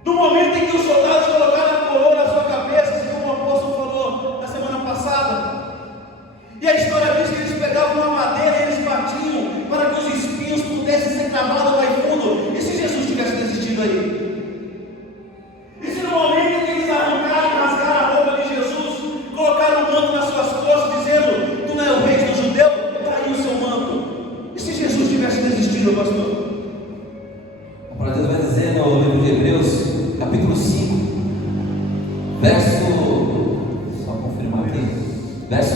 No momento em que os soldados colocaram a coroa na sua cabeça, assim como o apóstolo falou na semana passada, e a história diz que eles pegavam uma madeira e eles batiam para que os espinhos pudessem ser cravados mais fundo. E se Jesus tivesse desistido aí? E se no momento em que eles arrancaram e rasgaram a roupa de Jesus, colocaram o manto nas suas costas, dizendo: Tu não é o rei dos judeus? Está aí o seu manto. E se Jesus tivesse desistido, pastor? A palavra de Deus vai dizer no livro de Hebreus, capítulo 5, verso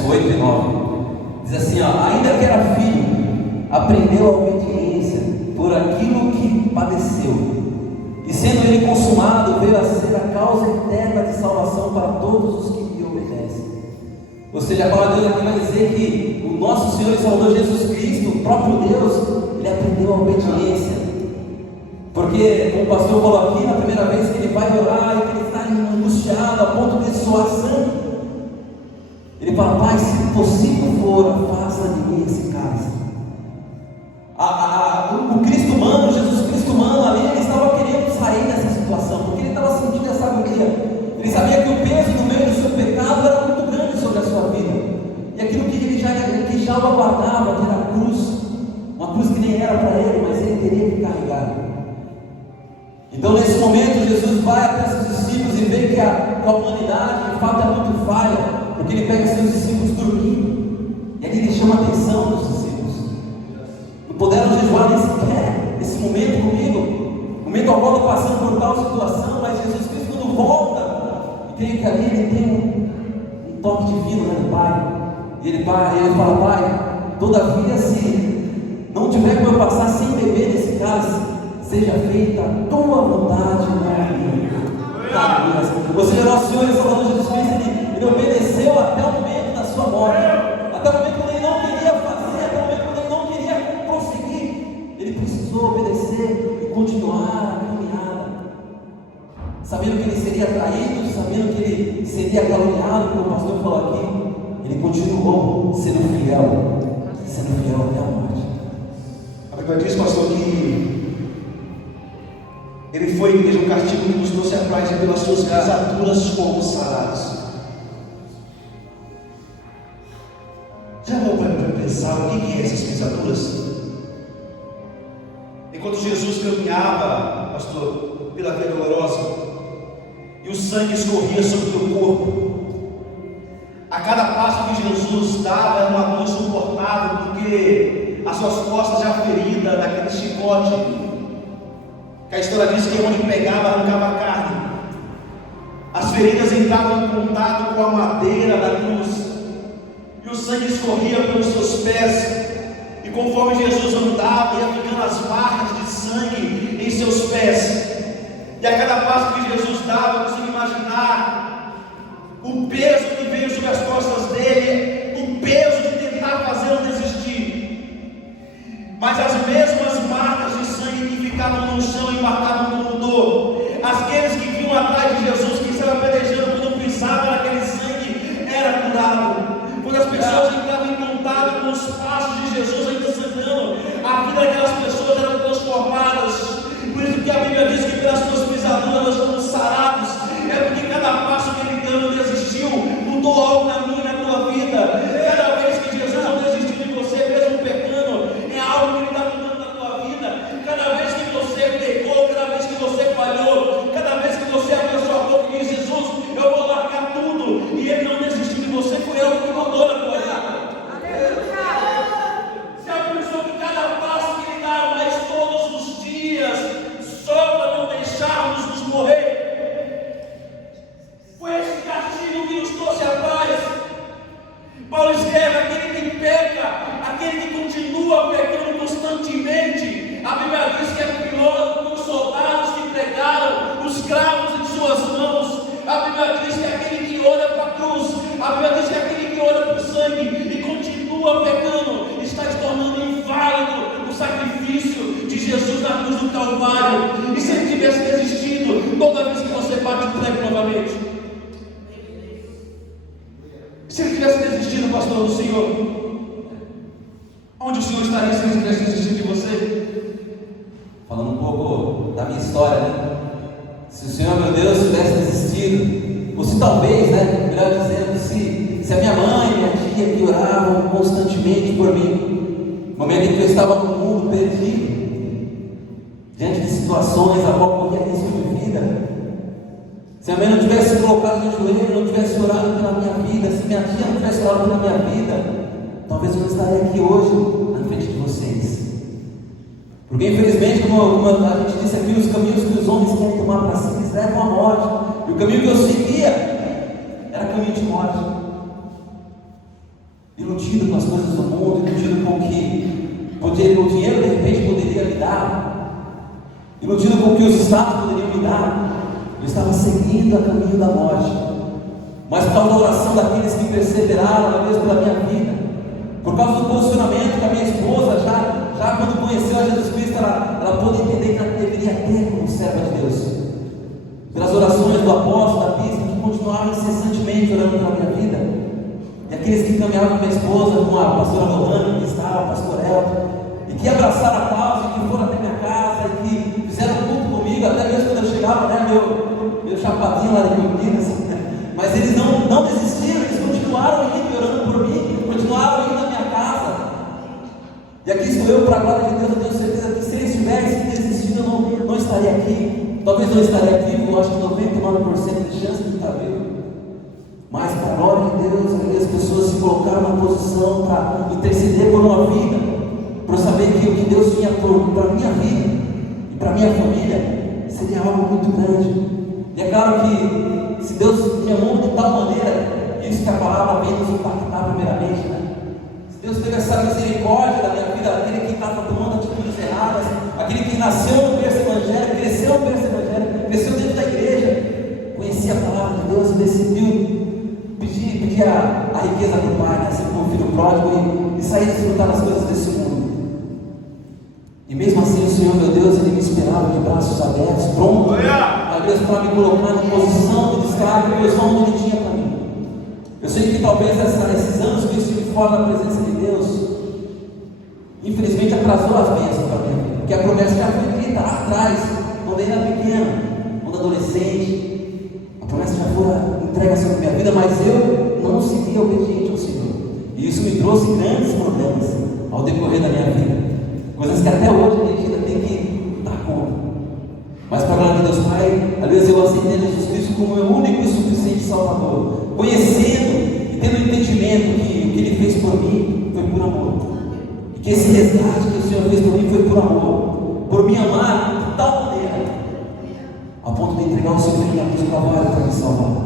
8 e 9, diz assim: ainda que era filho, aprendeu a obediência por aquilo que padeceu, e sendo ele consumado, veio a ser a causa eterna de salvação para todos os que lhe obedecem. Ou seja, a palavra de Deus aqui vai dizer que o nosso Senhor e Salvador Jesus Cristo, o próprio Deus, ele aprendeu a obediência. Porque, como o pastor falou aqui, na primeira vez que ele vai orar e que ele está angustiado a ponto de suar sangue, ele fala: Pai, se possível for, afasta de mim esse cálice. O Cristo humano, Jesus Cristo humano ali, ele estava querendo sair dessa situação, porque ele estava sentindo essa agonia. Ele sabia que o peso do meio do seu pecado era muito grande sobre a sua vida, e aquilo que ele já o aguardava, que era a cruz, uma cruz que nem era para ele, mas ele teria que carregar. Então, nesse momento, Jesus vai até seus discípulos e vê que a humanidade, de fato, é muito falha, porque ele pega seus discípulos dormindo, e ali ele chama a atenção dos discípulos. Não puderam jejuar nem sequer nesse momento comigo, momento ao qual eu estou passando por tal situação, mas Jesus Cristo, quando volta, e creio que ali ele tem um toque divino, né, do Pai. E ele fala: Pai, todavia, se não tiver como eu passar sem beber nesse cálice, seja feita a tua vontade, não a minha. Ou seja, nosso Senhor e Salvador Jesus Cristo, ele ele obedeceu até o momento da sua morte, até o momento quando ele não queria fazer, até o momento quando ele não queria prosseguir, ele precisou obedecer e continuar a caminhada, sabendo que ele seria traído, sabendo que ele seria caluniado, como o pastor falou aqui, ele continuou sendo fiel até a morte. A Bíblia diz, pastor, que ele foi mesmo o castigo que nos trouxe a paz, e pelas suas pisaduras fomos sarados. Já não vai pensar o que é essas pisaduras? Enquanto Jesus caminhava, pastor, pela Via Dolorosa, e o sangue escorria sobre o teu corpo, a cada passo que Jesus dava era uma dor insuportável, porque as suas costas já feridas daquele chicote, que a história diz que onde pegava arrancava a carne, as feridas entravam em contato com a madeira da cruz, e o sangue escorria pelos seus pés, e conforme Jesus andava, ia ficando as marcas de sangue em seus pés, e a cada passo que Jesus dava, eu consigo imaginar o peso que veio sobre as costas dele, o peso de tentar fazê-lo desistir, mas as mesmas marcas de sangue que ficavam no chão e marcavam como dor, aqueles que vinham atrás de Jesus, que estavam pelejando quando pisavam naquele sangue, era curado. Quando as pessoas entravam em contato com os passos de Jesus ainda sangrando, a vida daquelas pessoas eram transformadas. Por isso que a Bíblia diz que pelas suas pisaduras nós fomos sarados, é porque cada passo que ele deu não desistiu, mudou algo na minha e na tua vida. Cada vez que Jesus não desistiu de você, mesmo pecando, é algo que ele está mudando na tua vida. Cada vez que você pecou, cada vez que você falhou, cada vez que você abriu sua boca e disse: Jesus, eu vou largar tudo, e ele não desistiu de você, foi algo que mudou na tua vida. Se a pessoa que cada passo que ele dá, mas todos os dias, só para não deixarmos nos morrer, foi esse castigo que nos trouxe a paz. Paulo escreve: aquele que peca, aquele que continua pecando constantemente, a Bíblia diz que é pior do que os soldados que pregaram os cravos em suas mãos. A Bíblia diz que aquele que olha para a cruz, a Bíblia diz que aquele que olha para o sangue e continua pecando, está se tornando inválido o sacrifício de Jesus na cruz do Calvário. E se ele tivesse desistido, toda vez que você bate o prego novamente, se ele tivesse desistido, pastor, do Senhor, onde o Senhor estaria se ele tivesse desistido de você? Falando um pouco da minha história, né? Se o Senhor, meu Deus, tivesse desistido, ou se talvez, né, melhor dizendo, se a minha mãe e minha tia que oravam constantemente por mim, no momento em que eu estava no mundo perdido, diante de situações a qual corria risco de vida, se a mãe não tivesse colocado no joelho, não tivesse orado pela minha vida, se minha tia não tivesse orado pela minha vida, talvez eu não estaria aqui hoje na frente de vocês. Porque infelizmente, como a gente disse aqui, os caminhos que os homens querem tomar para si, eles levam à morte. E o caminho que eu seguia era caminho de morte. Iludido com as coisas do mundo, iludido com o que o dinheiro de repente poderia me dar, iludido com o que os estados poderiam me dar. Eu estava seguindo a caminho da morte. Mas por causa da oração daqueles que perseveraram, meu Deus, pela minha vida, por causa do posicionamento que a minha esposa já quando conheceu a Jesus Cristo, ela pôde entender que ela deveria ter como serva de Deus, pelas orações do apóstolo, da bispa, que continuaram incessantemente orando pela minha vida, e aqueles que caminhavam com a minha esposa, com a pastora Rolando, que estava, o pastor Elton, e que abraçaram a causa, e que foram até minha casa, e que fizeram culto comigo, até mesmo quando eu chegava, né, meu chapadinho lá de Campinas, mas eles não desistiram, eles continuaram indo orando por mim, continuaram indo na minha casa. E aqui estou eu, para a glória de Deus. Eu tenho certeza que se eles tivessem desistido, eu não estaria aqui. Talvez não estaria aqui, eu acho que 99% de chance de estar vivo. Mas para a glória de Deus, as pessoas se colocaram na posição para interceder por uma vida, para saber que o que Deus tinha para a minha vida e para a minha família seria algo muito grande. E é claro que se Deus me amou de tal maneira, isso que a palavra vem nos impactar primeiramente, né? Se Deus teve essa misericórdia da minha vida, aquele que estava tomando atitudes erradas, aquele que nasceu no berço evangélico, cresceu no berço evangélico, cresceu dentro da igreja, conhecia a palavra de Deus e decidiu pedir que a riqueza do pai, né? Assim como o filho pródigo, e sair a desfrutar das coisas desse mundo. E mesmo assim o Senhor, meu Deus, Ele me esperava de braços abertos, pronto, Deus, para me colocar na posição de escravo, a posição onde Ele tinha para mim. Eu sei que talvez esses anos que eu estive fora da presença de Deus, infelizmente atrasou as bênçãos para mim, porque a promessa já foi feita lá atrás, quando eu era pequeno, quando adolescente, a promessa já foi entregue sobre a minha vida, mas eu não segui obediente ao Senhor, e isso me trouxe grandes problemas ao decorrer da minha vida, coisas que até hoje a gente ainda tem que dar conta. Mas para a glória de Deus Pai, às vezes eu aceitei Jesus Cristo como meu único e suficiente Salvador, conhecendo e tendo entendimento que o que Ele fez por mim foi por amor, e que esse resgate que o Senhor fez por mim foi por amor, por me amar de tal maneira, ao ponto de entregar o seu filho na cruz do Calvário para me salvar.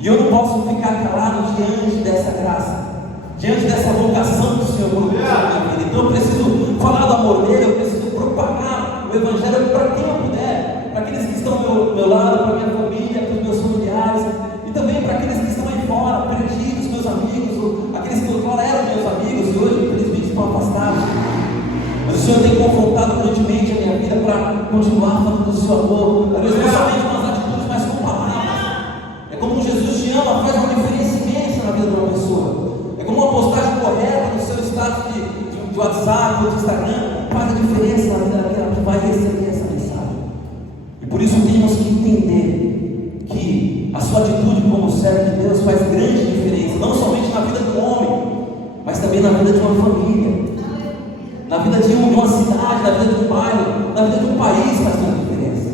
E eu não posso ficar calado diante dessa graça, diante dessa vocação que o Senhor colocou na minha vida. Então eu preciso falar do amor dele, eu preciso propagar o Evangelho para quem eu puder, para aqueles que estão ao meu lado, para a minha família, para os meus familiares, e também para aqueles que estão aí fora, perdidos, meus amigos, aqueles que outrora eram meus amigos e hoje infelizmente estão afastados. Mas o Senhor tem confrontado grandemente a minha vida para continuar falando do seu amor, talvez não somente com as atitudes, mas com palavras. É como Jesus te ama, faz uma diferença imensa na vida de uma pessoa. É como uma postagem correta no seu status de WhatsApp ou de Instagram, faz a diferença na vida daquela que vai receber essa mensagem. E por isso temos que entender que a sua atitude como servo de Deus faz grande diferença, não somente na vida do homem, mas também na vida de uma família, na vida de uma cidade, na vida de um bairro, na vida de um país faz grande diferença.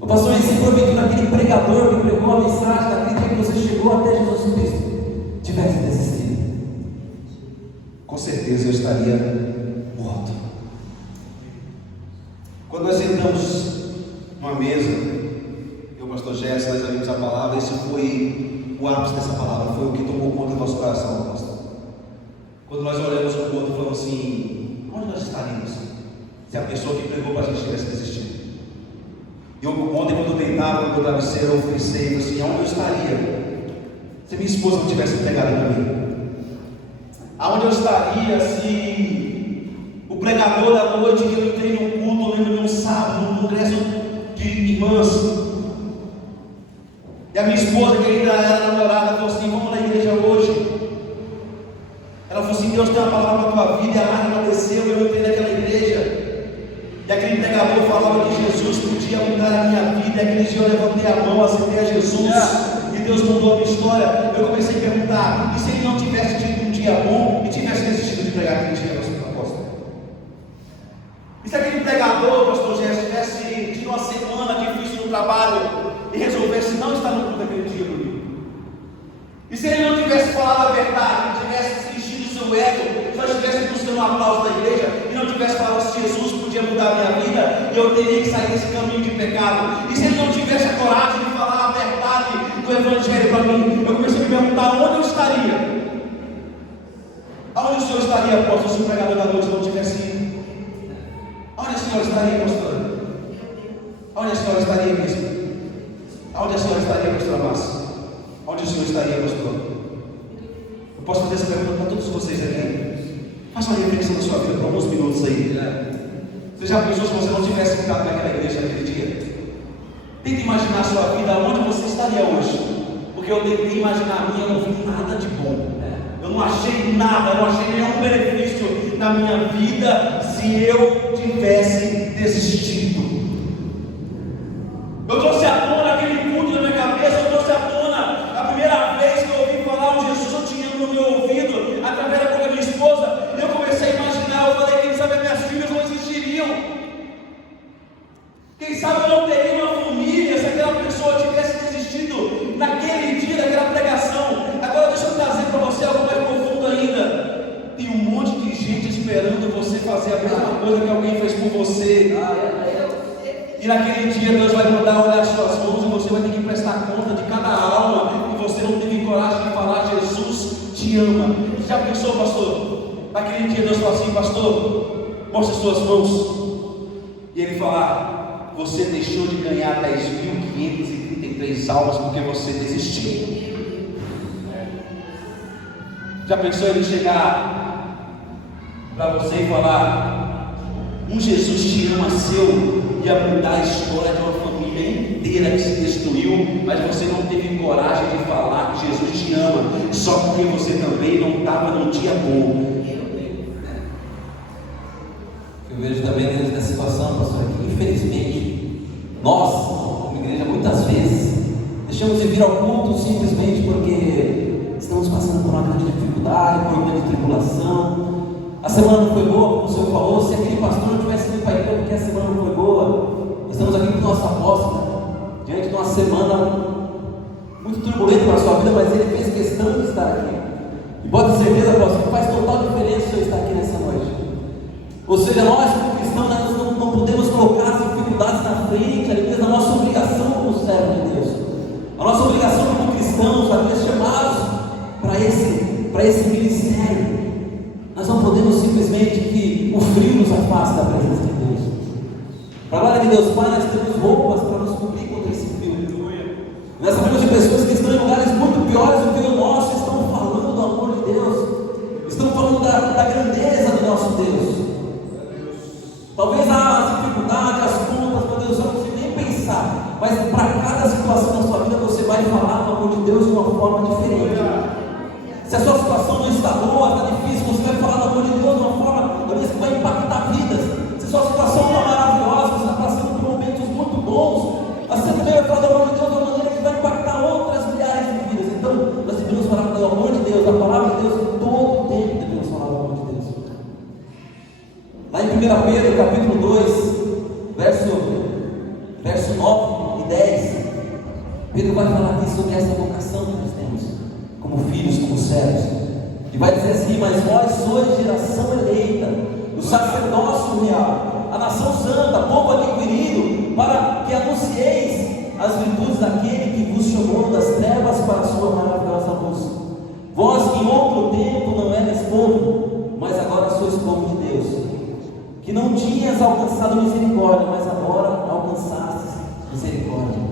O pastor Ensino aproveitou daquele pregador que pregou a mensagem daquele dia que você chegou até Jesus Cristo, tivesse desistido, com certeza eu estaria morto. Quando nós sentamos numa mesa, eu e o pastor Gerson, nós ouvimos a palavra, esse foi o ápice dessa palavra, foi o que tomou conta do nosso coração, pastor. Quando nós olhamos para o outro e falamos assim, onde nós estaríamos se a pessoa que pregou para a gente tivesse desistido? Eu ontem, quando eu deitava no meu travesseiro, eu pensei assim, onde eu estaria se minha esposa não tivesse pregado para mim? Aonde eu estaria se o pregador da noite que eu entrei num culto, eu lembro de um sábado, num congresso de irmãs, e a minha esposa, que ainda era namorada, falou assim, vamos na igreja hoje. Ela falou assim, Deus tem uma palavra para a tua vida, e a lágrima desceu, eu entrei naquela igreja, e aquele pregador falava que Jesus podia mudar a minha vida, e aquele dia eu levantei a mão, aceitei a Jesus, e Deus mudou a minha história. Eu comecei a perguntar, e se ele não tivesse tido um dia bom, e tivesse desistido de pregar aquele dia, apóstolo? E se aquele pregador, pastor Gerson, tivesse tido uma semana difícil no trabalho, e resolvesse não estar no culto daquele dia comigo? E se ele não tivesse falado a verdade, tivesse enchido o seu ego, só estivesse buscando um aplauso da igreja, e não tivesse falado que Jesus podia mudar a minha vida, e eu teria que sair desse caminho de pecado? E se ele não tivesse a coragem de falar a verdade do Evangelho para mim, eu comecei a me perguntar onde eu estaria. Aonde o senhor estaria, apóstolo, se o pregador da noite não tivesse ido? Aonde a senhora estaria, pastora? Aonde a senhora estaria, bispo? Aonde a senhora estaria, pastora Márcia? Onde o senhor estaria, pastor? Eu posso fazer essa pergunta para todos vocês aqui. Faça uma reflexão da sua vida por alguns minutos aí. Você já pensou se você não tivesse ficado naquela igreja naquele dia? Tente imaginar a sua vida, onde você estaria hoje. Porque eu tentei imaginar a minha, eu não vi nada de bom. Eu não achei nada, eu não achei nenhum benefício na minha vida se eu tivesse desistido. Eu trouxe à tona aquele culto na minha cabeça, eu trouxe à tona a primeira vez que eu ouvi falar o Jesus, eu tinha no meu ouvido, através da boca da minha esposa, e eu comecei a imaginar, eu falei, quem sabe minhas filhas não existiriam. Quem sabe eu não teria uma família se aquela pessoa tivesse desistido naquele dia daquela pregação. Agora deixa eu trazer para você algo mais profundo ainda. Tem um monte de gente esperando você fazer a mesma coisa que alguém fez por você. E naquele dia Deus vai mandar olhar as suas mãos e você vai ter que prestar conta de cada alma que você não teve coragem de falar, Jesus te ama. Já pensou, pastor? Naquele dia Deus fala assim, pastor, mostre as suas mãos. E ele falar, você deixou de ganhar 10.533 almas porque você desistiu. Já pensou ele chegar para você e falar: um Jesus te ama seu, ia mudar a história de uma família inteira que se destruiu, mas você não teve coragem de falar que Jesus te ama, só porque você também não estava num dia bom. Eu vejo também dentro dessa situação, pastor, que infelizmente nós, como igreja, muitas vezes deixamos de vir ao culto simplesmente porque estamos passando por uma grande dificuldade, por uma grande tribulação. A semana não foi boa, como o senhor falou. Se aquele pastor não tivesse vindo para a igreja porque a semana não foi boa, estamos aqui com o nosso apóstolo, diante de uma semana muito turbulenta para a sua vida, mas ele fez questão de estar aqui. E pode ter certeza, apóstolo, que faz total diferença o senhor estar aqui nessa noite. Ou seja, nós como cristãos, nós não podemos colocar as dificuldades na frente, aliás, da nossa obrigação como servo de Deus. A nossa obrigação como cristãos, aliás, chamados para esse ministério. Nós não podemos simplesmente que o frio nos afaste da presença de Deus. Para a glória de Deus, Pai, nós temos roupas para nos cobrir contra esse frio. Nós sabemos de pessoas que estão em lugares muito piores do que o nosso, estão falando do amor de Deus, estão falando da grandeza do nosso Deus. Talvez as dificuldades, as contas, meu Deus, eu não consigo nem pensar, mas para cada situação da sua vida você vai falar do amor de Deus de uma forma diferente. Se a sua situação não está boa, está difícil, você vai falar do amor de Deus de uma forma, talvez, que vai impactar vidas. Se a sua situação está maravilhosa, você está passando por momentos muito bons, você também vai falar do amor de Deus de uma maneira que vai impactar outras milhares de vidas. Então, nós devemos falar do amor de Deus, da palavra de Deus, em todo o tempo devemos falar do amor de Deus. Lá em 1 Pedro, capítulo 2, verso 9 e 10, Pedro vai falar aqui sobre essa vocação que nós temos, como filhos, como servos, e vai dizer assim: mas vós sois geração eleita, o sacerdócio real, a nação santa, povo adquirido, para que anuncieis as virtudes daquele que vos chamou das trevas para a sua maravilhosa luz. Vós que em outro tempo não eres povo, mas agora sois povo de Deus, que não tinhas alcançado misericórdia, mas agora alcançastes misericórdia.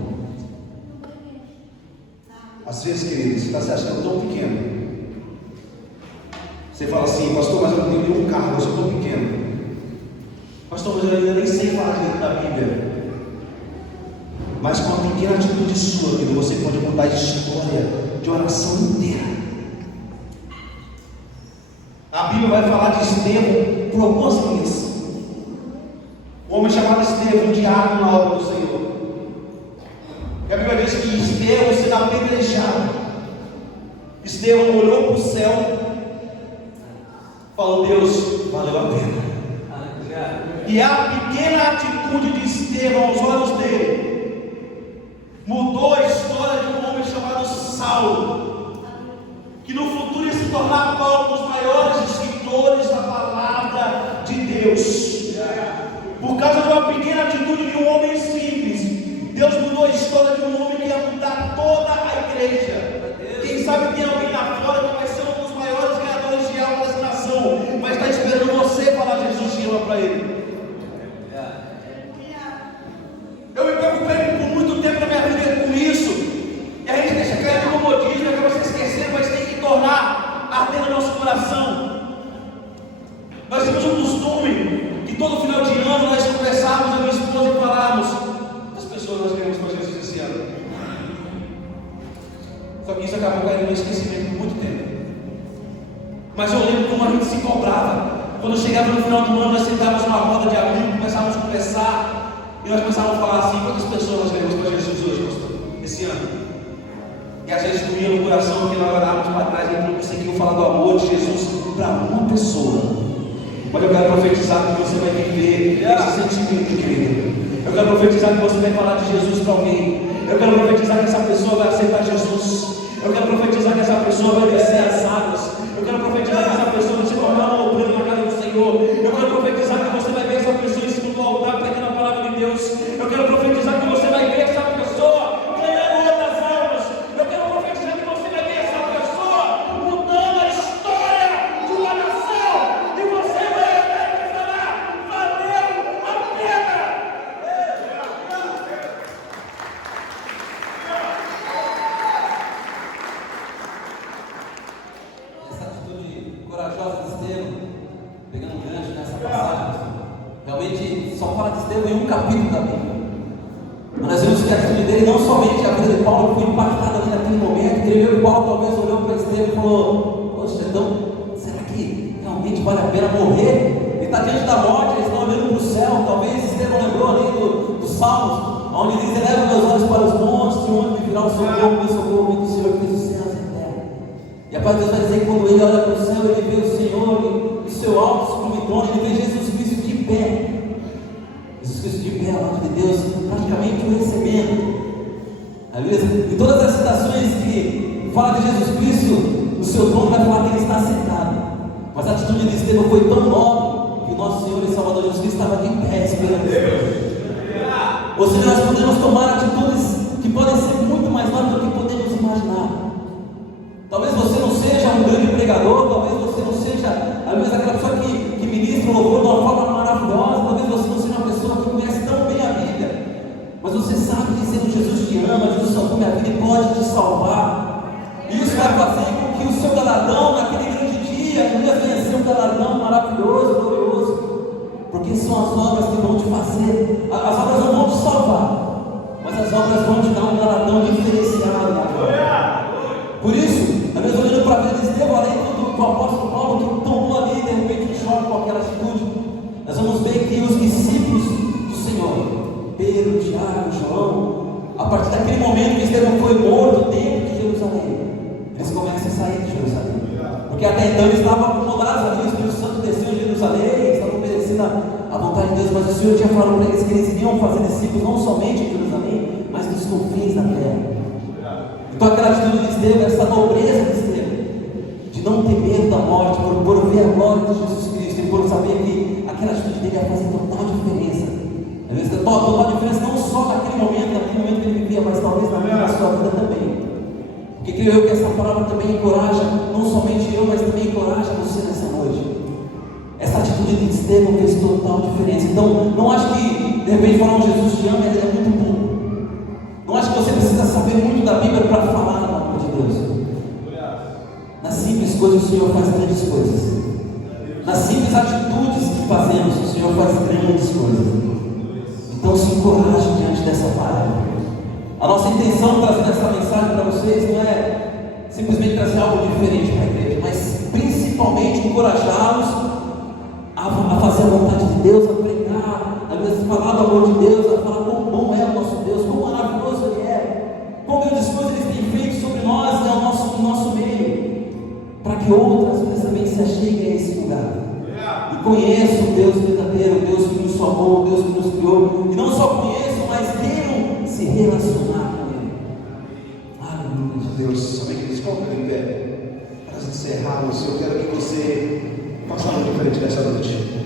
Às vezes, querido, você está se achando tão pequeno. Você fala assim: pastor, mas eu não tenho nenhum cargo, eu sou tão pequeno. Pastor, mas eu ainda nem sei falar direito da Bíblia. Mas com uma pequena atitude sua, querido, você pode mudar a história de uma nação inteira. A Bíblia vai falar de Estevão por algumas linhas. O homem chamado Estevão, um diácono na obra do Senhor. E a Bíblia diz que Estevão, sendo apedrejado, Estevão olhou para o céu, falou: Deus, valeu a pena. E a pequena atitude de Estevão aos olhos dele mudou a história de um homem chamado Saulo, que no futuro ia se tornar Paulo, um dos maiores escritores da palavra de Deus. Por causa de uma pequena atitude de um homem simples, Deus mudou a história de um homem que ia mudar toda a igreja. Quem sabe tem alguém lá fora que vai ser um dos maiores ganhadores de alma dessa nação, mas está esperando você falar Jesus te ama para ele. Eu me preocupei por muito tempo na minha vida com isso, e a gente deixa cair no comodismo, acaba se esquecendo, mas tem que tornar arder no nosso coração. Nós temos um costume que todo final de ano nós conversarmos, a minha esposa, e falarmos: quantas pessoas nós queremos para Jesus esse ano? Só que isso acabou caindo no esquecimento por muito tempo. Mas eu lembro como a gente se cobrava. Quando chegava no final do ano, nós sentávamos numa roda de amigos, começávamos a conversar, e nós começávamos a falar assim: quantas pessoas nós queremos para Jesus hoje, pastor, esse ano? E a gente doía no coração, porque nós olhávamos para trás e não conseguíamos falar do amor de Jesus para uma pessoa. Mas eu quero profetizar que você vai viver esse sentimento, querido. Eu quero profetizar que você vai falar de Jesus para alguém. Eu quero profetizar que essa pessoa vai aceitar Jesus. Eu quero profetizar que essa pessoa vai descer as águas. Eu quero profetizar que essa pessoa vai se tornar um obreiro na casa do Senhor. Eu quero profetizar que você vai ver essa pessoa em cima do altar pregando a palavra de Deus. Eu quero profetizar que você vai ver essa pessoa ganhando outras almas. Eu quero profetizar que você vai ver essa pessoa mudando a história de uma nação. E você vai olhar e falar: valeu a pena. corajosa de Estevão, pegando um gancho nessa passagem, realmente só fala de Estevão em um capítulo da Bíblia. Mas nós vemos que a atitude dele, não somente a vida de Paulo, foi impactada ali naquele momento, que ele viu que Paulo talvez olhou para Estevão e falou: poxa, então, será que realmente vale a pena morrer? Ele está diante da morte, eles estão olhando para o céu. Talvez Estevão lembrou ali dos Salmos, onde diz: eleva meus olhos para os montes, de onde me virá o socorro, meu socorro vem do Senhor que fez os céus e a terra. E a palavra de Deus vai dizer que quando ele olha para o céu, ele vê o Senhor, o seu alto sublime trono, ele vê Jesus Cristo de pé. Jesus Cristo de pé, ao lado de Deus, praticamente o recebendo. Aleluia. Em todas as citações que fala de Jesus Cristo, o seu trono vai falar que ele está sentado. Mas a atitude de Estevão foi tão nobre que o nosso Senhor e Salvador Jesus Cristo estava de pé esperando Deus. Ou seja, nós podemos tomar atitudes que podem ser muito mais nobres do que podemos imaginar. Talvez você não seja um grande pregador, talvez você não seja, às vezes, aquela pessoa que ministra o louvor de uma forma maravilhosa, talvez você não seja uma pessoa que conhece tão bem a Bíblia, mas você sabe que sendo Jesus te ama, Jesus salvou a vida e pode te salvar. E isso vai fazer com que o seu galardão naquele grande dia venha ser um galardão maravilhoso, glorioso, porque são as obras que vão te fazer. As obras não vão te salvar, mas as obras vão te dar um galardão diferenciado na glória. Por isso, às vezes olhando para a vida de Estevão, além do apóstolo Paulo que tomou ali de repente um choque com aquela atitude, nós vamos ver que os discípulos do Senhor, Pedro, Tiago, João, a partir daquele momento que Estevão foi morto dentro de Jerusalém, eles começam a sair de Jerusalém, porque até então eles estavam acomodados ali, o Espírito Santo desceu em Jerusalém, eles estavam obedecendo a vontade de Deus, mas o Senhor tinha falado para eles que eles iriam fazer discípulos não somente em Jerusalém, mas nos confins da terra. Então aquela atitude de Estevão, essa nobreza de Estevão, de não ter medo da morte, por ver a glória de Jesus Cristo, e por saber que aquela atitude dele ia fazer total diferença. Às vezes, total diferença não só naquele momento que ele vivia, mas talvez na sua vida também. Porque creio eu que essa palavra também encoraja, não somente eu, mas também encoraja você nessa noite. Essa atitude de Estevão fez total diferença. Então, não acho que de repente falar Jesus te ama, ele é muito bom. Não acho que você precisa saber muito da Bíblia para falar na palavra de Deus. Nas simples coisas o Senhor faz grandes coisas. Nas simples atitudes que fazemos o Senhor faz grandes coisas. Então se encoraje diante dessa palavra. A nossa intenção trazendo essa mensagem para vocês não é simplesmente trazer algo diferente para a igreja, mas principalmente encorajá-los a fazer a vontade de Deus, a pregar, a falar do amor de Deus, a falar quão bom é o nosso Deus, quão maravilhoso Ele é, quão grandes coisas Ele tem feito sobre nós e no nosso meio, para que outras vezes também se acheguem a esse lugar e conheçam o Deus verdadeiro, o Deus que nos salvou, o Deus que nos criou, e não só conheçam, mas queiram se relacionar com Ele. Aleluia de Deus. Amém, queridos, coloca em pé. Para encerrarmos, eu quero que você faça algo diferente dessa noite.